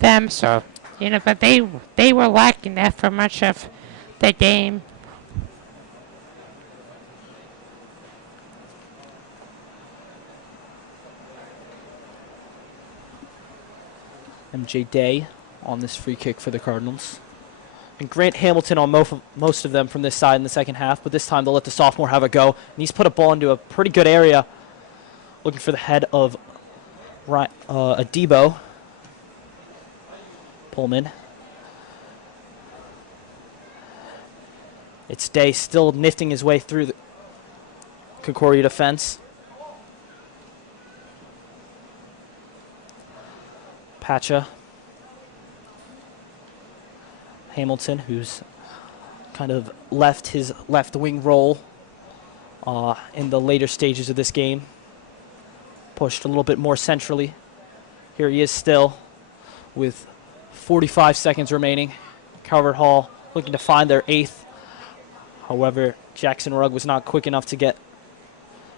them. So, but they were lacking that for much of the game. MJ Day on this free kick for the Cardinals. And Grant Hamilton on most of them from this side in the second half, but this time they'll let the sophomore have a go. And he's put a ball into a pretty good area, looking for the head of Adebo. Pullman. It's Day still nifting his way through the Concordia defense. Pacha. Hamilton, who's kind of left his left wing role in the later stages of this game. Pushed a little bit more centrally. Here he is still with 45 seconds remaining. Calvert Hall looking to find their 8th. However, Jackson Rugg was not quick enough to get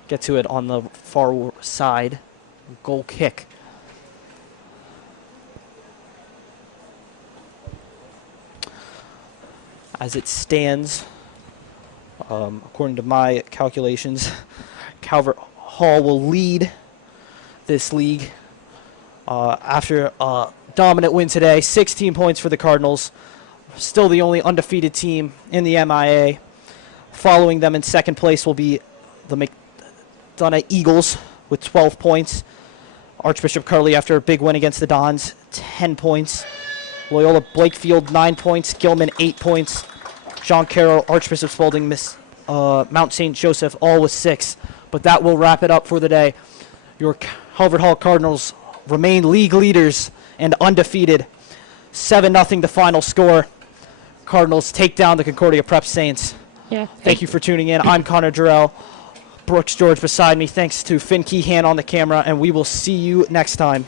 to it on the far side. Goal kick. As it stands, according to my calculations, Calvert Hall will lead this league after a dominant win today. 16 points for the Cardinals. Still the only undefeated team in the MIA. Following them in second place will be the McDonough Eagles with 12 points. Archbishop Curley, after a big win against the Dons, 10 points. Loyola Blakefield 9 points, Gilman 8 points, John Carroll, Archbishop Spalding, Mount St. Joseph all with 6. But that will wrap it up for the day. Your Halvard Hall Cardinals remain league leaders and undefeated. 7-0 the final score. Cardinals take down the Concordia Prep Saints. Yeah. Thank you for tuning in. I'm Connor Jarrell. Brooks George beside me. Thanks to Finn Keehan on the camera, and we will see you next time.